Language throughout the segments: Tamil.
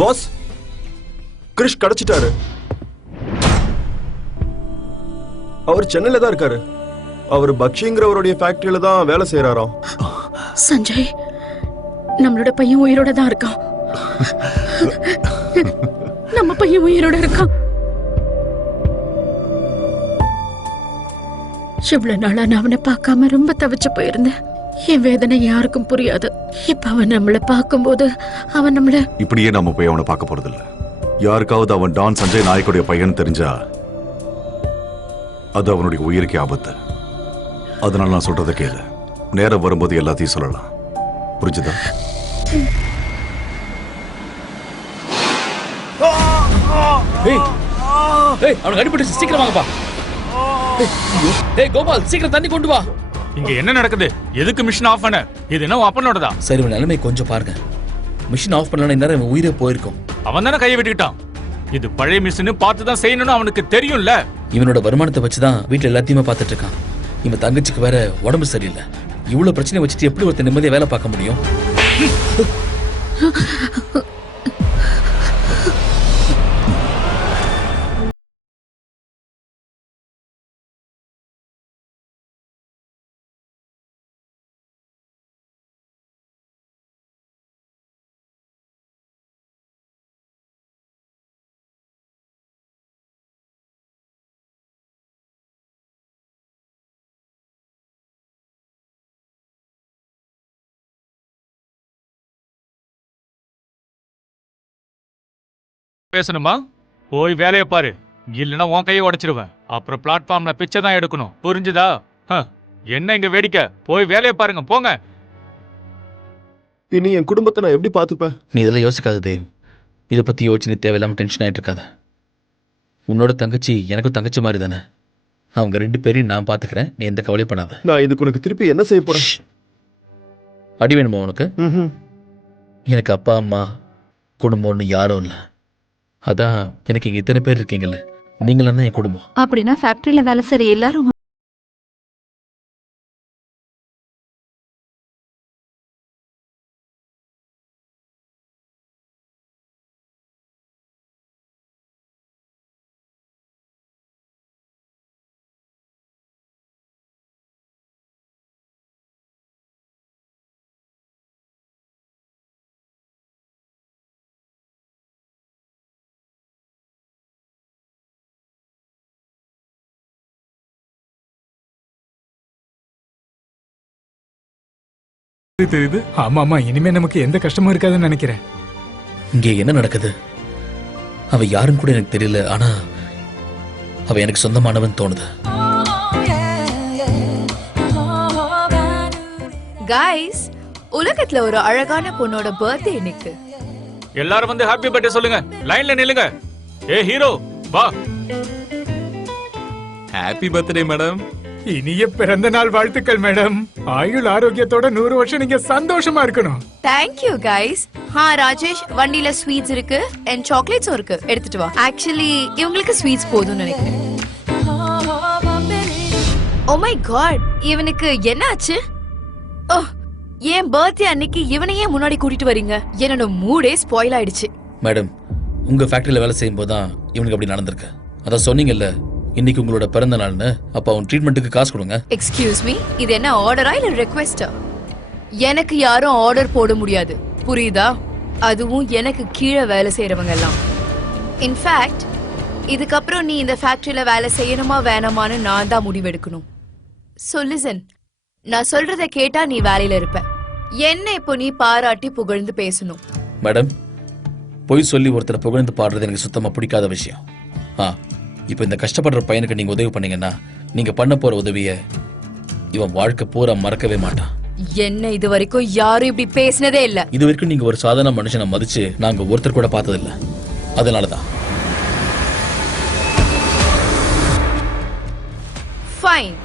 பாஸ், கிரிஷ் கிடைச்சிட்டாரு. அவர் சென்னையில தான் இருக்காரு. அவர் பக்ஷிங்கிறவருடைய ஃபேக்டரியில தான் வேலை செய்யறாராம். சஞ்சய், நம்மளோட பையன் உயிரோட தான் இருக்கான். நம்ம பையன் உயிரோட இருக்கான். இவ்வளவு நாளா நான் அவனை பார்க்காம ரொம்ப தவிச்சு போயிருந்தேன். என் வேதனை யாருக்கும் புரியாது. இப்ப அவன் நம்மளை பார்க்கும்போது அவன் நம்மள இப்படியே நம்ம போய் அவனை பார்க்க போறது இல்ல. யாருக்காவது அவன் டான் சஞ்சய் நாயக்குடைய பையன் தெரிஞ்சா அது அவனுடைய உயிருக்கே ஆபத்து. அதனால நான் சொல்றதை கேளு. நேரம் வரும்போது எல்லாத்தையும் சொல்லலாம். புரிஞ்சுதா? அவனுக்கு அடிபட்டு சீக்கிரம் வாங்கப்பா. கோபால், சீக்கிரம் தண்ணி கொண்டு வா. இங்க என்ன நடக்குது? எதுக்கு மிஷின் ஆஃப் பண்ண? இது என்ன அப்பனோடதா? சரி, நிலைமை கொஞ்சம் பாருங்க. மிஷின் ஆஃப் பண்ணலன்னா இந்நேரம் உயிரே போயிருக்கும். அவன் தானே கையை விட்டுக்கிட்டான். இது பழைய மிஷின், பார்த்து தான் செய்யணும்னு அவனுக்கு தெரியும்ல. இவனோட வருமானத்தை வச்சுதான் வீட்டுல எல்லாத்தையுமே பார்த்துட்டு இருக்கான். இவன் தங்கச்சிக்கு வேற உடம்பு சரியில்லை. இவ்வளவு பிரச்சனை வச்சுட்டு எப்படி ஒருத்தர் நிம்மதியா வேலை பார்க்க முடியும்? பேசணுமா? போய் வேலையை பாரு, இல்லைன்னா உன் கையை உடைச்சிருவேன். அப்புறம் பிளாட்ஃபார்ம்ல பிச்சை தான் எடுக்கணும். புரிஞ்சுதா? என்ன இங்க வேடிக்கை? போய் வேலையை பாருங்க, போங்க. இனி என் குடும்பத்தை நான் எப்படி பார்த்துப்பேன்? நீ இதெல்லாம் யோசிக்காத தேவ். இதை பத்தி யோசிச்சு நீ தேவையில்லாம டென்ஷன் ஆயிட்டு இருக்காத. உன்னோட தங்கச்சி எனக்கும் தங்கச்சி மாதிரி தானே. அவங்க 2 பேரையும் நான் பாத்துக்கிறேன். நீ எந்த கவலையும் பண்ணாத. நான் இதுக்கு உனக்கு திருப்பி என்ன செய்ய போறேன்? அடி வேணுமா உனக்கு? எனக்கு அப்பா அம்மா குடும்பம்னு யாரும் இல்லை. அதான் எனக்கு இங்க இத்தனை பேர் இருக்கீங்கல்ல, நீங்களும் தான் என் குடும்பம். அப்படின்னா ஃபேக்டரியில வேலை செய்யற எல்லாரும் தெரியுது. ஆமா, இனிமே நமக்கு எந்த கஷ்டமும் இருக்காதுன்னு நினைக்கிறேன். இங்கே என்ன நடக்குது? அவ யாருன்னு கூட எனக்கு தெரியல, ஆனா அவ எனக்கு சொந்தமானவன் தோணுது. கைஸ், உலகத்துல ஒரு அழகான பொண்ணோட பர்த்டே இன்னைக்கு. எல்லாரும் வந்து ஹாப்பி பர்த்டே சொல்லுங்க. லைன்ல நில்லுங்க. ஏ ஹீரோ, வா. Happy birthday madam. இனிய பிறந்த நாள் வாழ்த்துக்கள் மேடம். ஆயுள் ஆரோக்கியத்தோட 100 வருஷம் நீங்க சந்தோஷமா இருக்கணும். Thank you guys. ராஜேஷ், வண்டியில ஸ்வீட்ஸ் இருக்கு and சாக்லேட்ஸும் இருக்கு, எடுத்துட்டு வா. ஆக்சுவலி இவங்களுக்கு ஸ்வீட்ஸ் போதும்னு நினைக்கிறேன். ஓ மை காட், இவனுக்கு என்ன ஆச்சு? என் பர்த்டே அன்னைக்கு இவனையே முன்னாடி கூட்டிட்டு வரீங்க. என்னோட மூடே ஸ்பாயில் ஆயிடுச்சு. மேடம், உங்க ஃபேக்டரியில வேலை செய்யும் போதுதான் இவனுக்கு அப்படி நடந்திருக்கு. அதான் சொன்னீங்கல்ல இன்னைக்கு உங்களோட பிறந்த நாள்னு. அப்ப அவன் ட்ரீட்மெண்ட்டுக்கு காசு கொடுங்க. எக்ஸ்கியூஸ் மீ, இது என்ன ஆர்டரா இல்ல ரெக்வெஸ்டா? எனக்கு யாரும் ஆர்டர் போட முடியாது, புரியுதா? அதுவும் எனக்கு கீழே வேலை செய்யறவங்க எல்லாம். இன்ஃபேக்ட் இதுக்கப்புறம் நீ இந்த ஃபேக்டரியில வேலை செய்யணுமா வேணாமான்னு நான் தான் முடிவெடுக்கணும். So listen, நான் சொல்றத கேட்டா நீ வேலையில இருப்ப. என்ன இப்போ நீ பாராட்டி புகழ்ந்து பேசணும். மேடம், பொய் சொல்லி ஒருத்தரை புகழ்ந்து பாடுறது எனக்கு சுத்தமா பிடிக்காத விஷயம். இப்போ இந்த கஷ்டப்படுற பையனுக்கு நீங்க உதவி பண்ணீங்கன்னா நீங்க பண்ண போற உதவிய இவன் வாழ்க்கை பூரா மறக்கவே மாட்டான். என்ன இது வரைக்கும் யாரும் இப்படி பேசினதே இல்ல. இது வரைக்கும் நீங்க ஒரு சாதாரண மனுஷனை மதிச்சு நாங்க ஒருத்தர் கூட பார்த்தது இல்ல. அதனாலதான். ஃபைன்,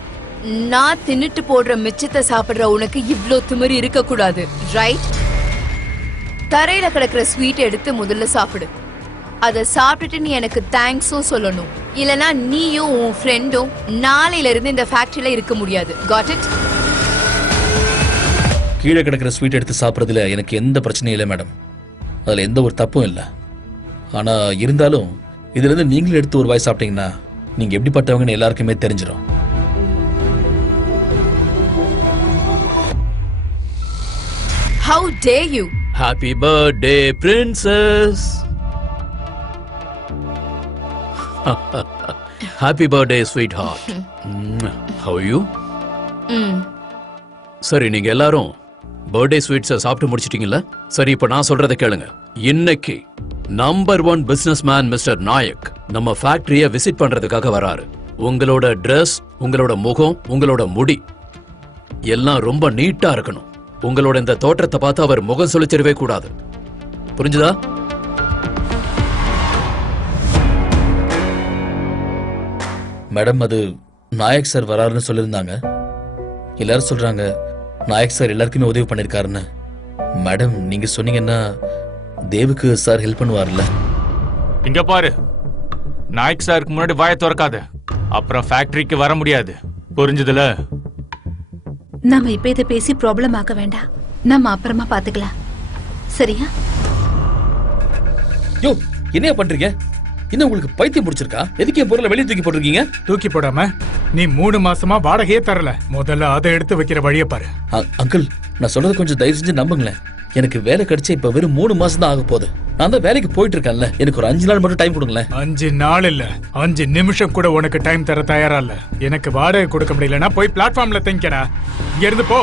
நான் தின்னுட்டு போடுற மிச்சத்தை சாப்பிடுற உனக்கு இவ்ளோ திமிரு இருக்க கூடாது, ரைட்? தரையில கிடக்குற ஸ்வீட் எடுத்து முதல்ல சாப்பிடு. அதை சாப்பிட்டுட்டு நீ எனக்கு தேங்க்ஸும் சொல்லணும். இல்லனா நீயும் உன் ஃப்ரெண்டும் நாளையில இருந்து இந்த ஃபேக்டரியில இருக்க முடியாது. Got it? கீழே கிடக்கிற ஸ்வீட் எடுத்து சாப்பிட்றதுல எனக்கு எந்த பிரச்சனையும் இல்லை மேடம். அதுல எந்த ஒரு தப்பும் இல்லை. ஆனா இருந்தாலும் இதுல இருந்து நீங்களும் எடுத்து ஒரு வாய் சாப்பிட்டீங்கன்னா நீங்க எப்படிப்பட்டவங்கன்னு எல்லாருக்குமே தெரிஞ்சிடும். How dare you? Happy birthday, princess. Happy birthday, sweetheart. How are you? சரி, நீங்க எல்லாரும் பர்த்டே ஸ்வீட்ஸை சாப்பிட்டு முடிச்சிட்டீங்கல்ல? சரி, இப்ப நான் சொல்றதை கேளுங்க. இன்னைக்கு number 1 businessman mister Nayak நம்ம ஃபேக்டரியை விசிட் பண்றதுக்காக வராரு. உங்களோட ட்ரெஸ், உங்களோட முகம், உங்களோட முடி எல்லாம் ரொம்ப நீட்டா இருக்கணும். உங்களோட இந்த தோற்றத்தை பார்த்து அவர் முகம் சொல்லிச்சிடவே கூடாது. புரிஞ்சுதா? மேடம், அது நாயக் சார் வராருன்னு சொல்லியிருந்தாங்க. எல்லாரும் சொல்றாங்க நாயக் சார் எல்லாருக்குமே உதவி பண்ணிருக்காருன்னு. மேடம், நீங்க சொன்னீங்கன்னா தேவுக்கு சார் ஹெல்ப் பண்ணுவார்ல? இங்க பாரு, நாயக் சாருக்கு முன்னாடி வாயை திறக்காத, அப்புறம் ஃபேக்டரிக்கு வர முடியாது. புரிஞ்சுதுல? நாம இப்ப இதை பேசி ப்ராப்ளம் ஆக்க வேண்டாம். நம்ம அப்புறமா பாத்துக்கலாம், சரியா? யோ, என்னையா பண்றீங்க? இன்னும் உங்களுக்கு பைத்தியம் பிடிச்சிருக்கா? எதுக்கு என் பொருளை வெளியே தூக்கி போட்டிருக்கீங்க? தூக்கி போடாம நீ 3 மாசமா வாடகையே தரல. முதல்ல அதை எடுத்து வைக்கிற வழியை பாரு. அங்கிள், நான் சொல்றது கொஞ்சம் தயவு செஞ்சு நம்புங்களேன். எனக்கு வேலை கிடைச்சா இப்ப வெறும் 3 மாசம் தான் ஆக போகுது. நான் தான் வேலைக்கு போயிட்டு இருக்கேன்ல. எனக்கு ஒரு 5 நாள் மட்டும் டைம் கொடுங்களேன். 5 நாள் இல்ல, 5 நிமிஷம் கூட உனக்கு டைம் தர தயாரா இல்ல. எனக்கு வாடகை கொடுக்க முடியலன்னா போய் பிளாட்ஃபார்ம்ல தங்கிக்கடா. இங்க இருந்து போ.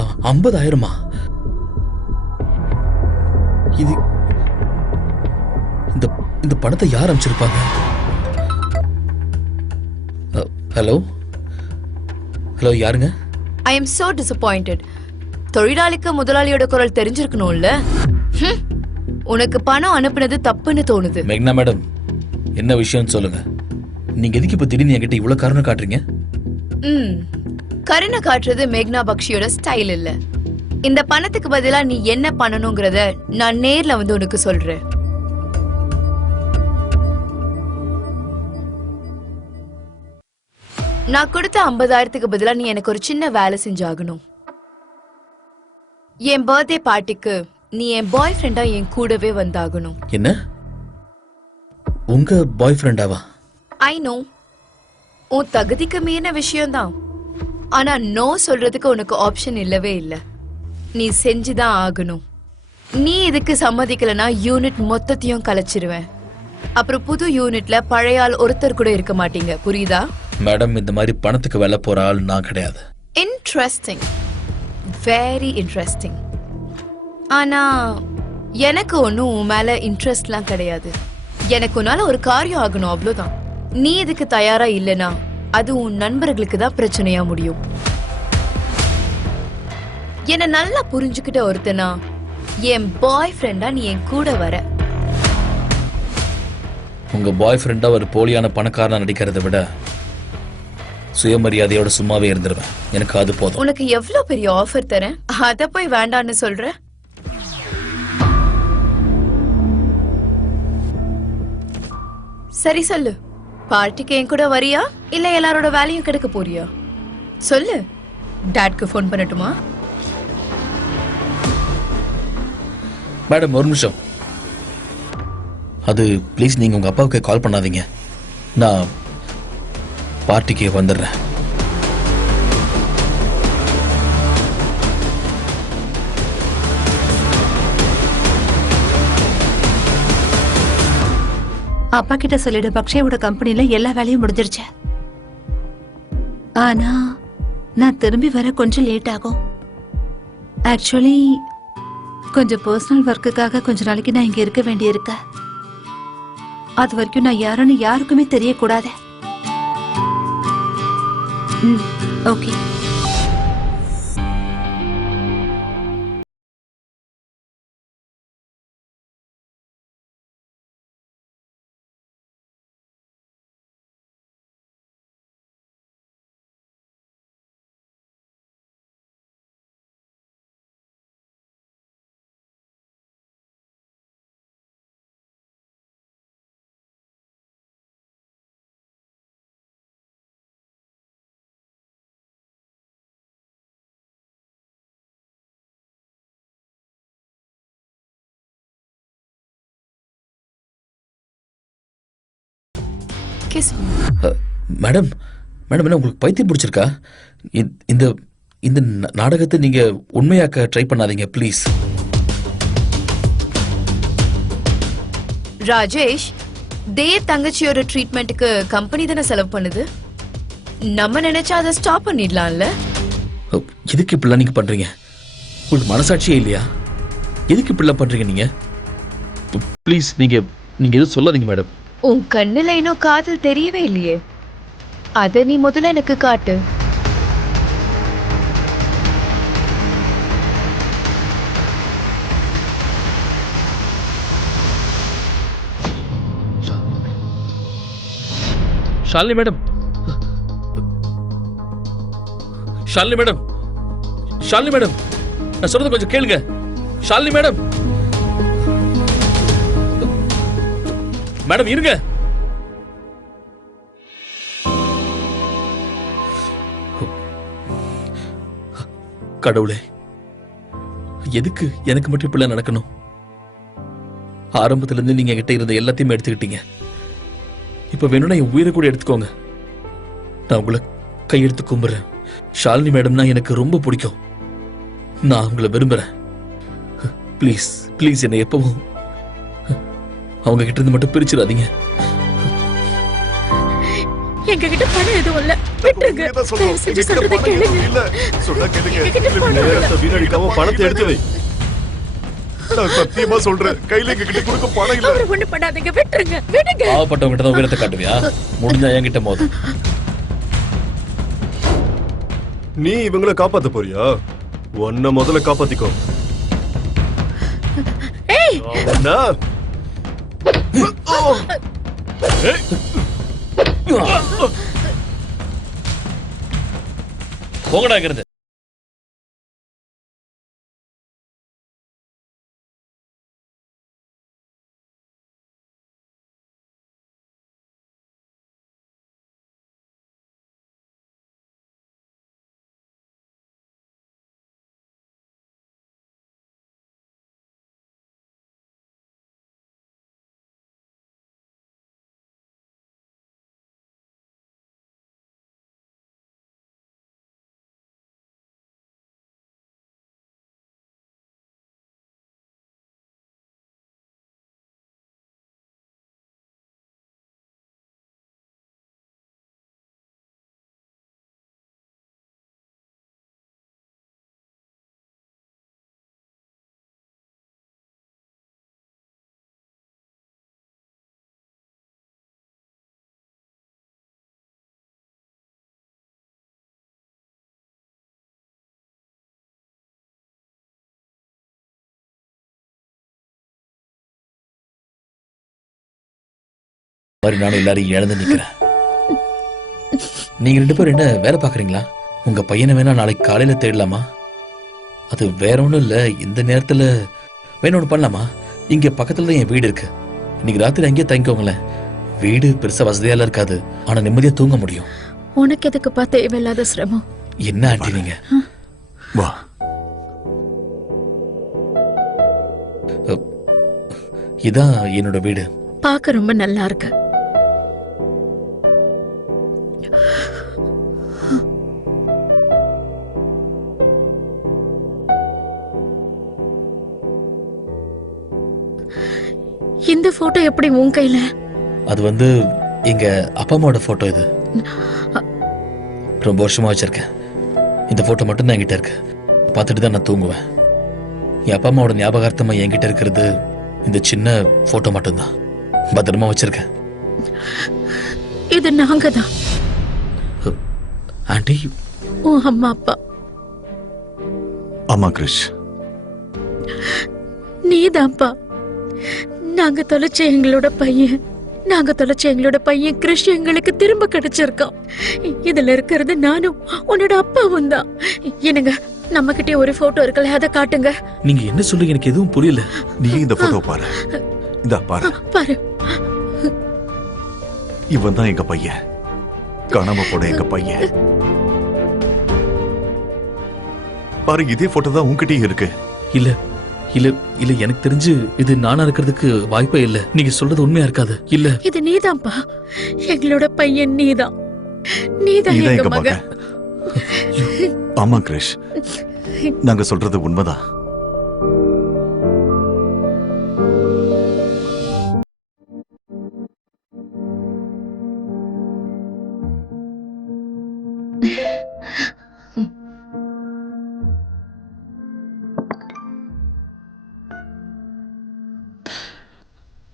அ, 50,000மா? இது இந்த பணத்தை யார் அனுப்பிச்சிருப்பாங்க? ஹலோ ஹலோ, யாருங்க? I am so disappointed. தொழிலாளிக்கு முதலாளியோட குரல் தெரிஞ்சிருக்கணும்ல. உனக்கு பணம் அனுப்புனது தப்புன்னு தோணுது. மேக்னா மேடம், என்ன விஷயம்னு சொல்லுங்க. நீங்க எதுக்கு இப்ப திடீர்னு என்கிட்ட இவ்வளவு காரணம் காட்டுறீங்க? கருணை காட்டுறது மேக்னா பக்ஷியோட ஸ்டைல் இல்ல. இந்த பணத்துக்கு பதிலா நீ என்ன பண்ணணுங்கிறத நான் நேர்ல வந்து உனக்கு சொல்றேன். நான் கொடுத்த 50,000க்கு பதிலா நீ எனக்கு ஒரு சின்ன வேலை செஞ்சாகணும். என் பர்த்டே பார்ட்டிக்கு நீ என் பாய் ஃப்ரெண்டா என் கூடவே வந்தாகணும். என்ன? உங்க பாய் ஃப்ரெண்டாவா? ஐ நோ, உன் தகுதிக்கு மீறின விஷயம்தான். ஆனா நோ சொல்றதுக்கு உனக்கு ஆப்ஷன் இல்லவே இல்ல. நீ செஞ்சுதான் ஆகணும். நீ இதுக்கு சம்மதிக்கலனா யூனிட் மொத்தத்தையும் கலைச்சிருவேன். அப்புறம் புது யூனிட்ல பழைய ஆள் ஒருத்தர் கூட இருக்க மாட்டீங்க. புரியுதா? மேடம், இந்த மாதிரி பணத்துக்கு வேலை போற ஆள் நான் கிடையாது. Interesting, very interesting. ஆனா எனக்கு ஒன்னும் உன் மேல இன்ட்ரெஸ்ட்லாம் கிடையாது. எனக்கு உன்னால ஒரு காரியம் ஆகணும், அவ்வளவுதான். நீ இதுக்கு தயாரா இல்லனா அது உன் நண்பர்களுக்கு தான் பிரச்சனையா முடியும். என்ன நல்லா புரிஞ்சுக்கிட்ட ஒருத்தனா என் பாய் ஃப்ரெண்டா நீ என் கூட வர. உங்க பாய் ஃப்ரெண்டா ஒரு போலியான பணக்காரனா நடிக்கிறதை விட சுயமரியாதையோட சும்மாவே இருந்துருவேன். எனக்கு அது போதும். உனக்கு எவ்வளவு பெரிய ஆஃபர் தரேன், அத போய் வேண்டான்னு சொல்ற? சரி சொல்லு, பார்ட்டிக்கு என் கூட வரியா இல்ல எல்லாரோட வேலையும் கெடுக்க போறியா? சொல்லு. டாட்க்கு ஃபோன் பண்ணட்டுமா? மேடம், ஒரு நிமிஷம். அது ப்ளீஸ் நீங்க உங்க அப்பாவுக்கு கால் பண்ணாதீங்க. நான் பார்ட்டிக்கு வந்துடுறேன். அப்பா கிட்ட சொல்லிடு, பக்ஷயோட கம்பெனில எல்லா வேலையும் முடிஞ்சிருச்சு. ஆனா நான் திரும்பி வர கொஞ்சம் லேட் ஆகும். ஆக்சுவலி கொஞ்சம் பர்சனல் ஒர்க்குக்காக கொஞ்ச நாளைக்கு நான் இங்க இருக்க வேண்டியிருக்க. அது வரைக்கும் நான் யாருன்னு யாருக்குமே தெரியக்கூடாது. ஓகே. கிஸ். மேடம் மேடம் என்ன உங்களுக்கு பைத்தியம் பிடிச்சிருக்கா? இந்த இந்த நாடகத்தை நீங்க உண்மையாக்க ட்ரை பண்ணாதீங்க ப்ளீஸ். ராஜேஷ், தேவ் தங்கச்சியோட ட்ரீட்மெண்ட்டுக்கு கம்பெனி தானே செலவு பண்ணுது. நம்ம நினைச்சா அதை ஸ்டாப் பண்ணிடலாம்ல. எதுக்கு இப்படிலாம் நீங்க பண்றீங்க? உங்களுக்கு மனசாட்சியே இல்லையா? எதுக்கு இப்படிலாம் பண்றீங்க நீங்க? ப்ளீஸ் நீங்க நீங்க எதுவும் சொல்லாதீங்க மேடம். உன் கண்ணுல இன்னும் காதல் தெரியவே இல்லையே, அத நீ முதல்ல எனக்கு காட்டு. Shalini madam, Shalini madam, Shalini madam, நான் சொல்றது கொஞ்சம் கேளுங்க. ஷாலினி மேடம், மேடம் இருங்க. கடவுளே, எதுக்கு எனக்கு மட்டும் இப்படிலாம் நடக்கணும்? ஆரம்பத்துல இருந்து நீங்க என்கிட்ட இருந்த எல்லாத்தையுமே எடுத்துக்கிட்டீங்க. இப்ப வேணும்னா என் உயிரை கூட எடுத்துக்கோங்க. நான் உங்களை கையெடுத்து கும்புறேன். ஷாலினி மேடம்னா எனக்கு ரொம்ப பிடிக்கும். நான் உங்களை விரும்புறேன். ப்ளீஸ் ப்ளீஸ் என்னை எப்பவும் அவங்க கிட்ட இருந்து மட்டும் பிரிச்சிடாதீங்க. எங்க கிட்ட பணம் எதுவும் இல்ல, விட்டுருங்க. தயவு செஞ்சு சொல்றதை கேளுங்க. எங்ககிட்ட பணம் இல்ல. நேரத்தை வீணடிக்காம பணத்தை எடுத்து வை. நான் சத்தியமா சொல்றேன், கையில எங்க கிட்ட கொடுக்க பணம் இல்ல. அவரை ஒண்ணு பண்ணாதீங்க, விட்டுருங்க, விடுங்க. பாவப்பட்டவங்க கிட்ட தான் உயரத்தை காட்டுவியா? முடிஞ்சா என்கிட்ட மோது. நீ இவங்களை காப்பாத்த போறியா? உன்னை முதல்ல காப்பாத்திக்கோ. ஏய், என்ன? போகடாங்கிறது. மாதிரி நானும் எல்லாரையும் இழந்து நிக்கிறேன். நீங்க 2 பேரும் என்ன வேலை பாக்குறீங்களா? உங்க பையனை வேணா நாளைக்கு காலையில தேடலாமா? அது வேற ஒண்ணும் இல்ல. இந்த நேரத்துல வேணும் ஒண்ணு பண்ணலாமா? இங்க பக்கத்துல தான் என் வீடு இருக்கு. இன்னைக்கு ராத்திரி அங்கேயே தங்கிக்கோங்களேன். வீடு பெருசா வசதியால இருக்காது, ஆனா நிம்மதியா தூங்க முடியும். உனக்கு எதுக்குப்பா தேவையில்லாத சிரமம்? என்ன ஆண்டி நீங்க? வா. இதான் என்னோட வீடு. பார்க்க ரொம்ப நல்லா இருக்கு. இந்த போட்டோ எப்படி உன் கையில? அது வந்து எங்க அப்பா அம்மாவோட போட்டோ. இது ரொம்ப வருஷமா வச்சிருக்கேன். இந்த போட்டோ மட்டும் தான் என்கிட்ட இருக்கு. பார்த்துட்டு தான் நான் தூங்குவேன். என் அப்பா அம்மாவோட ஞாபகார்த்தமா என்கிட்ட இருக்கிறது இந்த சின்ன போட்டோ மட்டும்தான். பத்திரமா வச்சிருக்கேன். இது நாங்க தான், ஆண்டி. உன் அம்மா அப்பா. ஆமா கிரிஷ், நீதான்ப்பா. நாங்க தொலைச்ச எங்களோட பையன் கிறிஷ் எங்களுக்கு திரும்ப கிடைச்சிருக்கான். இதுல இருக்கிறது நானும் உன்னோட அப்பாவும் தான். என்னங்க, நம்ம கிட்டே ஒரு போட்டோ இருக்குல்ல, அதை காட்டுங்க. நீங்க என்ன சொல்றீங்க எனக்கு எதுவும் புரியல. நீ இந்த போட்டோ பாரு. இதா பாரு. பாரு, இவன் தான் எங்க பையன், காணாம போன எங்க பையன். பாரு, இதே போட்டோ தான் உன்கிட்டயும் இருக்கு. இல்ல இல்ல இல்ல, எனக்கு தெரிஞ்சு இது நானா இருக்கிறதுக்கு வாய்ப்பே இல்ல. நீங்க சொல்றது உண்மையா இருக்காது. இல்ல, இது நீதான்ப்பா. எங்களோட பையன் நீதான். இதான் எங்க எங்க மகன். மகன். ஆமா கிரிஷ், நாங்க சொல்றது உண்மைதான்.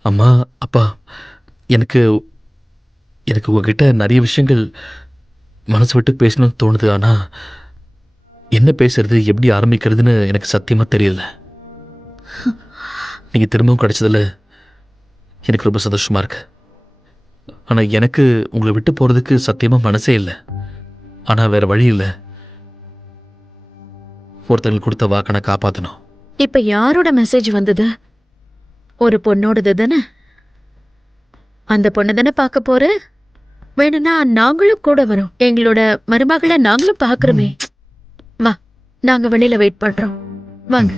அம்மா அப்பா, எனக்கு எனக்கு உங்ககிட்ட நிறைய விஷயங்கள் மனசு விட்டு பேசணும்னு தோணுது. ஆனா என்ன பேசுறது, எப்படி ஆரம்பிக்கிறதுன்னு எனக்கு சத்தியமா தெரியல. நீங்க திரும்பவும் கிடைச்சதுல எனக்கு ரொம்ப சந்தோஷமா இருக்கு. ஆனா எனக்கு உங்களை விட்டு போறதுக்கு சத்தியமா மனசே இல்லை. ஆனா வேற வழி இல்லை. ஒருத்தங்களுக்கு கொடுத்த வாக்கை நான் காப்பாத்தணும். இப்ப யாரோட மெசேஜ் வந்தது? ஒரு பொண்ணோடது தானே. அந்த பொண்ணு தானே பார்க்க போற. வேணும்னா நாங்களும் கூட வரோம். எங்களோட மருமகளை நாங்களும் பாக்குறோமே. வா, நாங்க வெளியில வெயிட் பண்றோம். வாங்க.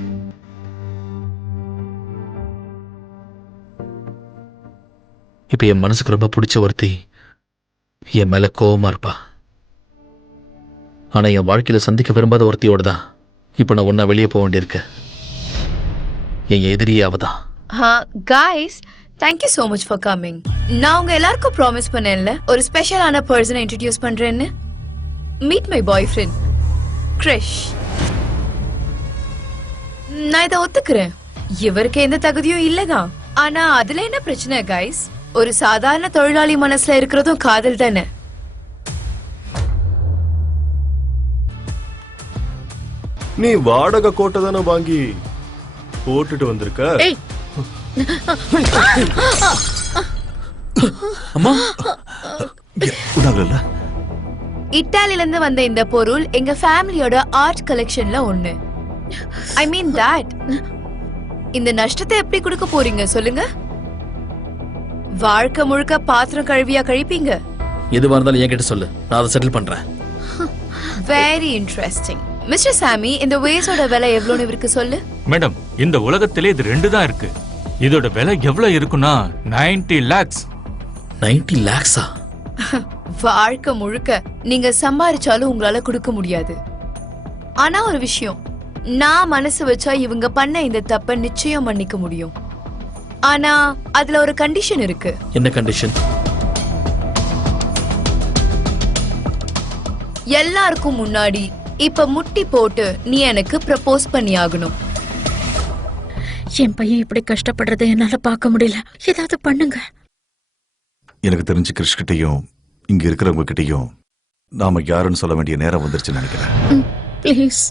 இப்ப என் மனசுக்கு ரொம்ப பிடிச்ச ஒருத்தி என் மேல கோவமா இருப்பா. ஆனா என் வாழ்க்கையில சந்திக்க விரும்பாத ஒருத்தியோட தான் இப்ப நான் ஒன்னா வெளியே போக வேண்டியிருக்கு. என் எதிரியே அவதான். guys, thank you so much for coming. நான் உங்க எல்லாருக்கும் ப்ராமிஸ் பண்ணேன்ல, ஒரு ஸ்பெஷலான பர்சனை இன்ட்ரோடியூஸ் பண்றேன்னு. Meet my boyfriend Krish. நான் இதை ஒத்துக்கிறேன், இவருக்கு எந்த தகுதியும் இல்லதான். ஆனா அதுல என்ன பிரச்சனை guys? ஒரு சாதாரண தொழிலாளி மனசுல இருக்கிறதும் காதல் தானே. நீ வாடகை கோட்டை தானே வாங்கி போட்டுட்டு வந்திருக்க. ஏய், அம்மா, உணவுல இட்டாலில இருந்து வந்த இந்த பொருள் எங்க ஃபேமிலியோட ஆர்ட் கலெக்ஷன்ல ஒண்ணு. ஐ மீன் தட். இந்த நஷ்டத்தை எப்படி கொடுக்க போறீங்க சொல்லுங்க? வாழ்க்கை முழுக்க பாத்திரம் கழுவியா கழிப்பீங்க? எதுவா இருந்தாலும் என்கிட்ட சொல்லு, நான் அதை செட்டில் பண்றேன். Very interesting. மிஸ்டர் சாமி, இந்த வேஸோட விலை எவ்வளவுன்னு இவருக்கு சொல்லு. மேடம், இந்த உலகத்திலே இது 2 தான் இருக்கு. இதோட விலை எவ்வளவு இருக்குன்னா 90 lakhs. 90 lakhs-ஆ? வாழ்க்கை முழுக்க நீங்க சம்பாரிச்சாலும் உங்களால கொடுக்க முடியாது. ஆனா ஒரு விஷயம், நான் மனசு வச்சா இவங்க பண்ண இந்த தப்ப நிச்சயம் மன்னிக்க முடியும். ஆனா அதுல ஒரு கண்டிஷன் இருக்கு. என்ன கண்டிஷன்? எல்லாருக்கும் முன்னாடி இப்ப முட்டி போட்டு நீ எனக்கு ப்ரப்போஸ் பண்ணி ஆகணும். என் பையன் இப்படி கஷ்டப்படுறதை என்னால பார்க்க முடியல. ஏதாவது பண்ணுங்க. எனக்கு தெரிஞ்சு கிரிஷ் கிட்டையும் இங்க இருக்கிறவங்க கிட்டையும் நாம யாருன்னு சொல்ல வேண்டிய நேரம் வந்துருச்சுன்னு நினைக்கிறேன். ப்ளீஸ்.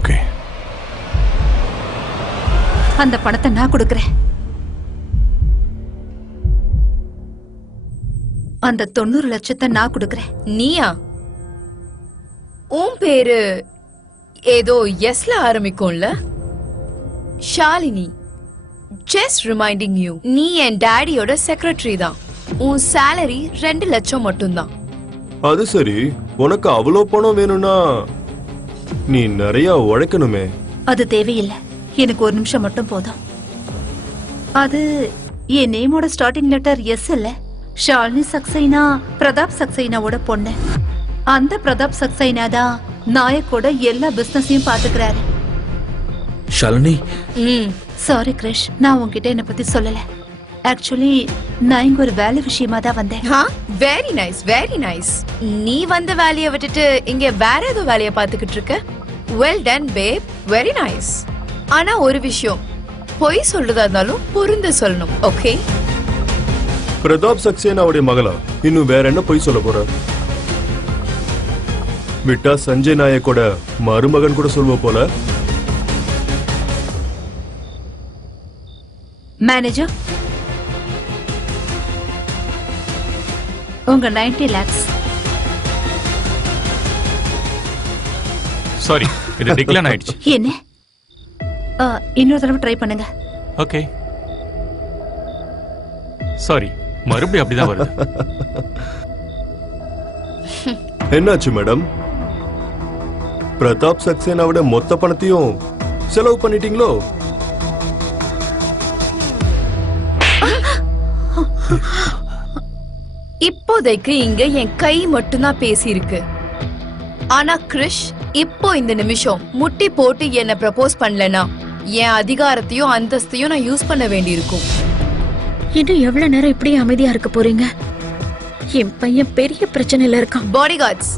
ஓகே. அந்த பணத்தை நான் கொடுக்கறேன். அந்த 90 லட்சத்தை நான் கொடுக்கறேன். நீயா? உன் பேரு ஏதோ எஸ்ல ஆரம்பிக்கும்ல? ஷாலினி. ஜஸ்ட் ரிமைண்டிங் யூ, நீ என் டாடியோட செக்ரட்டரி தான். உன் சேலரி 2 லட்சம் மட்டும்தான். அது சரி, உனக்கு அவ்வளோ பணம் வேணும்னா நீ நிறைய உழைக்கணுமே. அது தேவையில்லை, எனக்கு ஒரு நிமிஷம் மட்டும் போதும். அது என் நேமோட ஸ்டார்டிங் லெட்டர் எஸ் இல்ல. ஷாலினி சக்சைனா பிரதாப் சக்சைனாவோட பொண்ணு. அந்த பிரதாப் சக்சைனா தான் நாயக்கோட எல்லா பிசினஸையும் பாத்துக்கிறாரு. ஷாலினி, சாரி கிரிஷ், நான் உன்கிட்ட என்ன பத்தி சொல்லல. ஆக்சுவலி நான் இங்க ஒரு வேலை விஷயமா தான் வந்தேன். Very nice, very nice. நீ வந்த வேலையை விட்டுட்டு இங்க வேற ஏதோ வேலையை பாத்துக்கிட்டு இருக்க. வெல் டன் பேப், வெரி நைஸ். ஆனா ஒரு விஷயம், பொய் சொல்றதா இருந்தாலும் பொருந்த சொல்லணும். ஓகே? பிரதாப் சக்சேனாவுடைய மகளா? இன்னும் வேற என்ன போய் சொல்ல போற? விட்டா சஞ்சய் நாயக்கோட மருமகன் கூட சொல்வ போல. மேனேஜர், உங்க 90 lakhs. சாரி, இது டிக்ளைன் ஆயிடுச்சு. என்ன? இன்னொரு தடவை ட்ரை பண்ணுங்க. ஓகே, சாரி, மறுபடியும் அப்படிதான் வருது. என்னாச்சு மேடம்? பிரதாப் சக்சேனாவோட மொத்த பணத்தையும் செலவு பண்ணிட்டீங்களோ? இப்போதைக்கு இங்க என் கை மட்டும்தான் பேசியிருக்கு. ஆனா கிரிஷ், இப்போ இந்த நிமிஷம் முட்டி போட்டு என்ன ப்ரப்போஸ் பண்ணலனா என் அதிகாரத்தையும் அந்தஸ்தையும் நான் யூஸ் பண்ண வேண்டியிருக்கும். இன்னும் எவ்வளவு நேரம் இப்படியே அமைதியா இருக்க போறீங்க? என் பையன் பெரிய பிரச்சனையில இருக்கான். Body guards.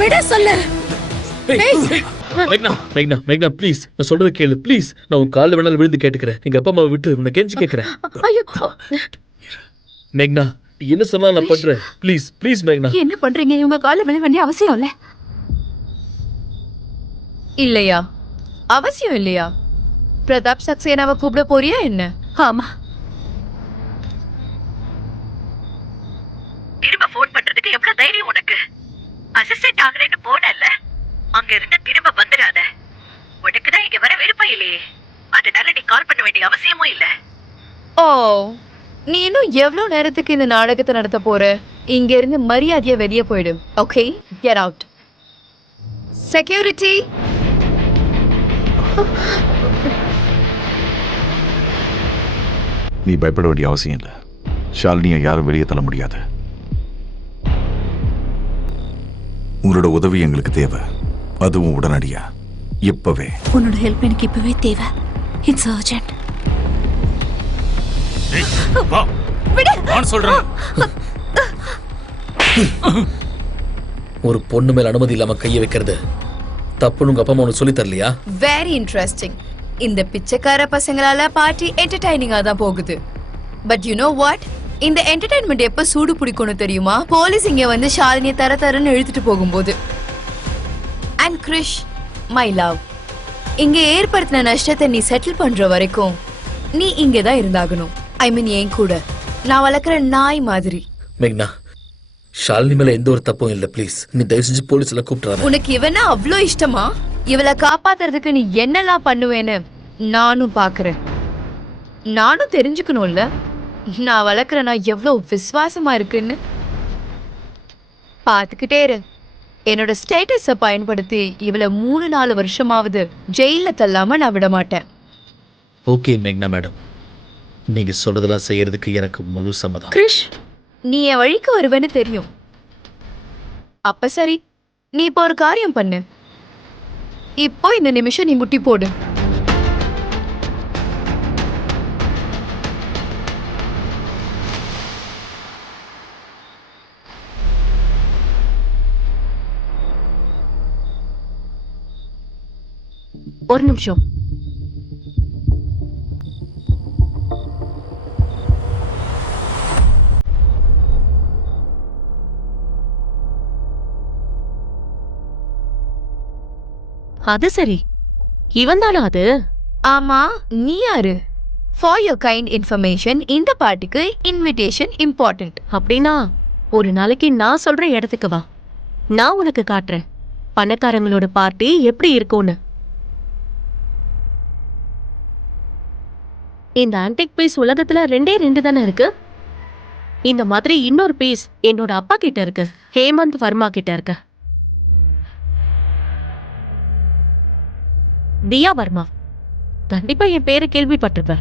விட சொல்லு. மேக்னா ப்ளீஸ், நான் சொல்றது கேளு ப்ளீஸ். நான் உன் காலில் வேணாலும் விழுந்து கேட்டுக்கிறேன். எங்க அப்பா அம்மாவை விட்டு உன்னை கெஞ்சி கேட்கிறேன். ஐயோ மேக்னா, என்ன சொன்னா நான் பண்றேன். ப்ளீஸ் ப்ளீஸ் மேக்னா. என்ன பண்றீங்க? இவங்க கால விழ வேண்டிய அவசியம் இல்ல. இல்லையா? அவசியம் இல்லையா? பிரதாப் சக்சேனாவை கூப்பிட போறியா என்ன? ஆமா. திரும்ப போன் பண்றதுக்கு எவ்வளவு தைரியம் உனக்கு? அசிஸ்டன்ட் ஆகுறேன்னு போனல, அங்க இருந்து திரும்ப வந்துடாத. உனக்குதான் இங்க வர விருப்பம் இல்லையே, அதனால நீ கால் பண்ண வேண்டிய அவசியமும் இல்ல. ஓ, நீ இன்னும் எவ்வளவு நேரத்துக்கு இந்த நாடகத்தை நடத்த போற? இங்க இருந்து மரியாதையா வெளியே போயிடு. Okay, get out. செக்யூரிட்டி. நீ பயப்பட வேண்டிய அவசியம் இல்லை. ஷாலினியை யாரும் வெளியே தள்ள முடியாது. உங்களோட உதவி எங்களுக்கு தேவை, அதுவும் உடனடியா, இப்பவே. உன்னோட ஹெல்ப் எனக்கு இப்பவே தேவை. It's urgent. நான் சொல்றேன். ஒரு பொண்ணு மேல அனுமதி இல்லாம கையை வைக்கிறது தப்புன்னு உங்க அப்பா அம்மா உனக்கு சொல்லி தரலையா? Very interesting. இந்த பிச்சைக்கார பசங்களால பார்ட்டி என்டர்டைனிங்கா தான் போகுது. But you know what? இந்த என்டர்டைன்மெண்ட் எப்ப சூடு பிடிக்கணும் தெரியுமா? போலீஸ் இங்க வந்து ஷாலினியை தரன்னு இழுத்துட்டு போகும்போது. அண்ட் கிரிஷ், மை லவ், இங்க ஏற்படுத்தின நஷ்டத்தை நீ செட்டில் பண்ற வரைக்கும் நீ இங்கதான் இருந்தாகணும். ஐ மீன் என் கூட. நான் வளர்க்குற நாய் மாதிரி. மேக்னா, ஷாலினி மேல எந்த ஒரு தப்பும் இல்ல. ப்ளீஸ், நீ தயவு செஞ்சு போலீஸ் எல்லாம் கூப்பிட்டுறாங்க. உனக்கு இவனா அவ்வளோ இஷ்டமா? இவளை காப்பாத்துறதுக்கு நீ என்னெல்லாம் பண்ணுவேன்னு நானும் பாக்குறேன். நானும் தெரிஞ்சுக்கணும்ல, நான் வளர்க்குற நான் எவ்வளவு விசுவாசமா இருக்குன்னு. பாத்துக்கிட்டே இரு. என்னோட ஸ்டேட்டஸை பயன்படுத்தி இவளை 3-4 வருஷமாவது ஜெயில தள்ளாம நான் விட மாட்டேன். ஓகே மேக்னா மேடம், நீங்க சொல்றதெல்லாம் செய்யறதுக்கு எனக்கு முழு சம்மதம். கிரிஷ், நீ என் வழிக்கு வருவேன்னு தெரியும். அப்ப சரி, நீ இப்போ ஒரு காரியம் பண்ணு. இப்போ இந்த நிமிஷம் நீ முட்டி போடு. ஒரு நிமிஷம். அது சரி, இவன் தானா அது? ஆமா, நீ யாரு? ஃபார் யோர் கைண்ட் இன்ஃபர்மேஷன், இந்த பார்ட்டிக்கு இன்விடேஷன் இம்பார்ட்டன்ட். அப்படின்னா ஒரு நாளைக்கு நான் சொல்ற இடத்துக்கு வா. நான் உனக்கு காட்டுறேன் பணக்காரங்களோட பார்ட்டி எப்படி இருக்கும்னு. இந்த ஆன்டிக் பீஸ் உலகத்துல 2 தானே இருக்கு. இந்த மாதிரி இன்னொரு பீஸ் என்னோட அப்பா கிட்ட இருக்கு, ஹேமந்த் வர்மா கிட்ட இருக்கு. தியா வர்மா, கண்டிப்பா என் பேரை கேள்விப்பட்டிருப்ப.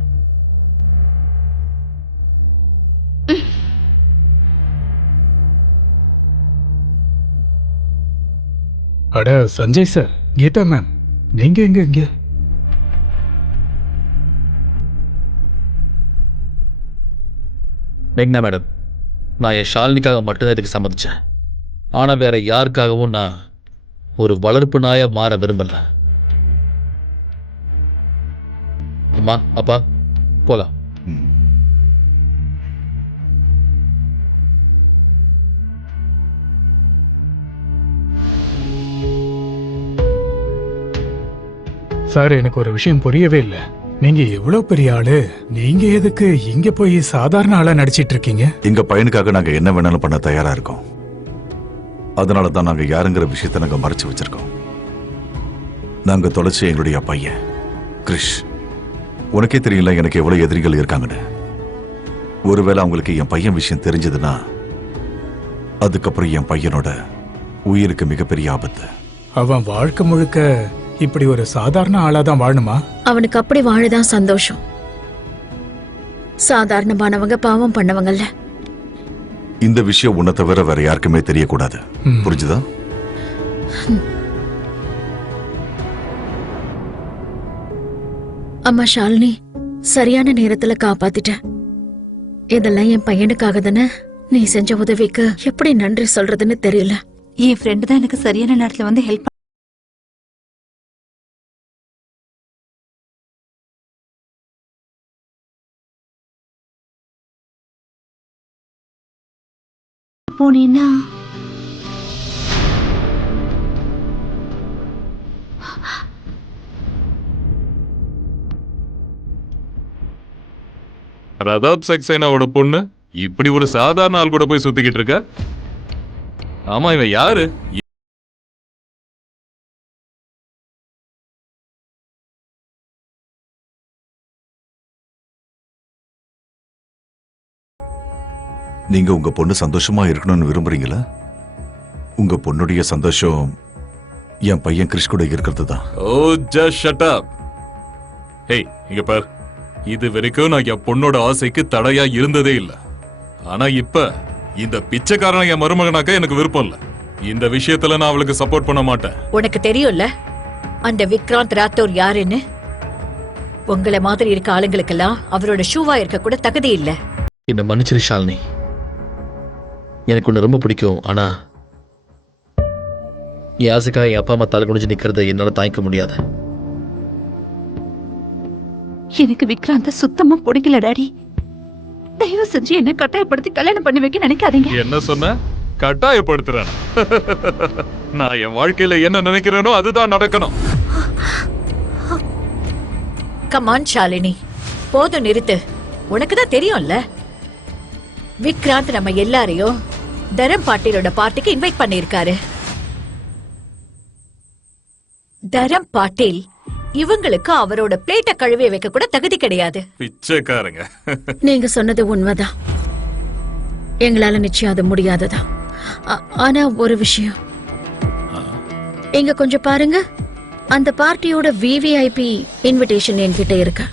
அட சஞ்சய் சார், கீதா மேம், நீங்க எங்க இங்க? மேக்னா மேடம், நான் என் ஷாலினிக்காக மட்டும்தான் இதுக்கு சம்மதிச்சேன். ஆனால் வேற யாருக்காகவும் நான் ஒரு வளர்ப்பு நாயா மாற விரும்பல. அம்மா, அப்பா, போலாம். ம். சார், எனக்கு ஒரு விஷயம் புரியவே இல்ல. நீங்க எவ்வளவு பெரிய ஆளு, நீங்க எதுக்கு இங்க போய் சாதாரண ஆளா நடிச்சிட்டு இருக்கீங்க? எங்க பையனுக்காக நாங்க என்ன வேணாலும் பண்ண தயாரா இருக்கோம். அதனால தான் நாங்க யாருங்கிற விஷயத்தை நாங்க மறைச்சு வச்சிருக்கோம். நாங்க தொலைச்ச எங்களுடைய பையன் கிரிஷ். உனக்கே தெரியல எனக்கு எவ்வளவு எதிரிகள் இருக்காங்கன்னு. ஒருவேளை அவங்களுக்கு என் பையன் விஷயம் தெரிஞ்சதுன்னா அதுக்கப்புறம் என் பையனோட உயிருக்கு மிகப்பெரிய ஆபத்து. அவன் வாழ்க்கை முழுக்க இப்படி ஒரு சாதாரண ஆளாதான் வாழணுமா? அவனுக்கு அப்படி வாழதான் சந்தோஷம். சாதாரணமானவங்க பாவம் பண்ணவங்கல்ல. இந்த விஷயம் உன்னை தவிர வேற யாருக்குமே தெரியக்கூடாது. புரிஞ்சுதா? அம்மா ஷாலினி, சரியான நேரத்துல காப்பாத்திட்ட. இதெல்லாம் என் பையனுக்காக தானே. நீ செஞ்ச உதவிக்கு எப்படி நன்றி சொல்றதுன்னு தெரியல. என் ஃப்ரெண்டு தான் எனக்கு சரியான நேரத்துல வந்து ஹெல்ப் போனீன்னா பிரதாப் சக்சேனாவோட பொண்ணு இப்படி ஒரு சாதாரண ஆள் கூட போய் சுத்திக்கிட்டு இருக்க? ஆமா, இவன் யாரு? நீங்க உங்க பொண்ணு சந்தோஷமா இருக்கணும்னு விரும்புறீங்களா? உங்க பொண்ணுடைய சந்தோஷம் என் பையன் கிறிஷ் கூட இருக்கிறது தான். ஓ, ஜஸ்ட் ஷட் அப். ஹேய், இங்க பார். இது வரைக்கும் நான் என் பொண்ணோட ஆசைக்கு தடையா இருந்ததே இல்ல. ஆனா இப்ப இந்த பிச்சைக்காரனை என் மருமகனாக்க எனக்கு விருப்பம் இல்ல. இந்த விஷயத்துல நான் அவளுக்கு சப்போர்ட் பண்ண மாட்டேன். உனக்கு தெரியும்ல அந்த விக்ராந்த் ராத்தோர் யாருன்னு? உங்களை மாதிரி இருக்க ஆளுங்களுக்கெல்லாம் அவரோட ஷூவா இருக்க கூட தகுதி இல்ல. என்ன மன்னிச்சிரு ஷாலினி. எனக்கு ஒன்று ரொம்ப பிடிக்கும். ஆனா என் ஆசைக்காக என் அப்பா அம்மா தலை குனிஞ்சு நிக்கிறத என்னால தாங்கிக்க முடியாது. எனக்கு விக்ராந்த சுத்தமா பிடிக்கல டாடி. தயவு செஞ்சு என்ன கட்டாயப்படுத்தி கல்யாணம் பண்ணி வைக்க நினைக்காதீங்க. என்ன சொன்ன? கட்டாயப்படுத்துறேன்? நான் என் வாழ்க்கையில என்ன நினைக்கிறேனோ அதுதான் நடக்கணும். கமான் ஷாலினி, போதும் நிறுத்து. உனக்கு தான் தெரியும்ல, விக்ராந்த் நம்ம எல்லாரையும் தரம் பாட்டீலோட பார்ட்டிக்கு இன்வைட் பண்ணிருக்காரு. தரம் பாட்டீல் இவங்களுக்கு அவரோட பிளேட்டை கழுவி வைக்க கூட தகுதி கிடையாது. பிச்சைக்காரங்க. நீங்க சொன்னது உண்மைதான். எங்களால நிச்சயம் அது முடியாததா. ஆனா ஒரு விஷயம், இங்க கொஞ்சம் பாருங்க. அந்த பார்ட்டியோட VVIP இன்விடேஷன் என்கிட்ட இருக்கு.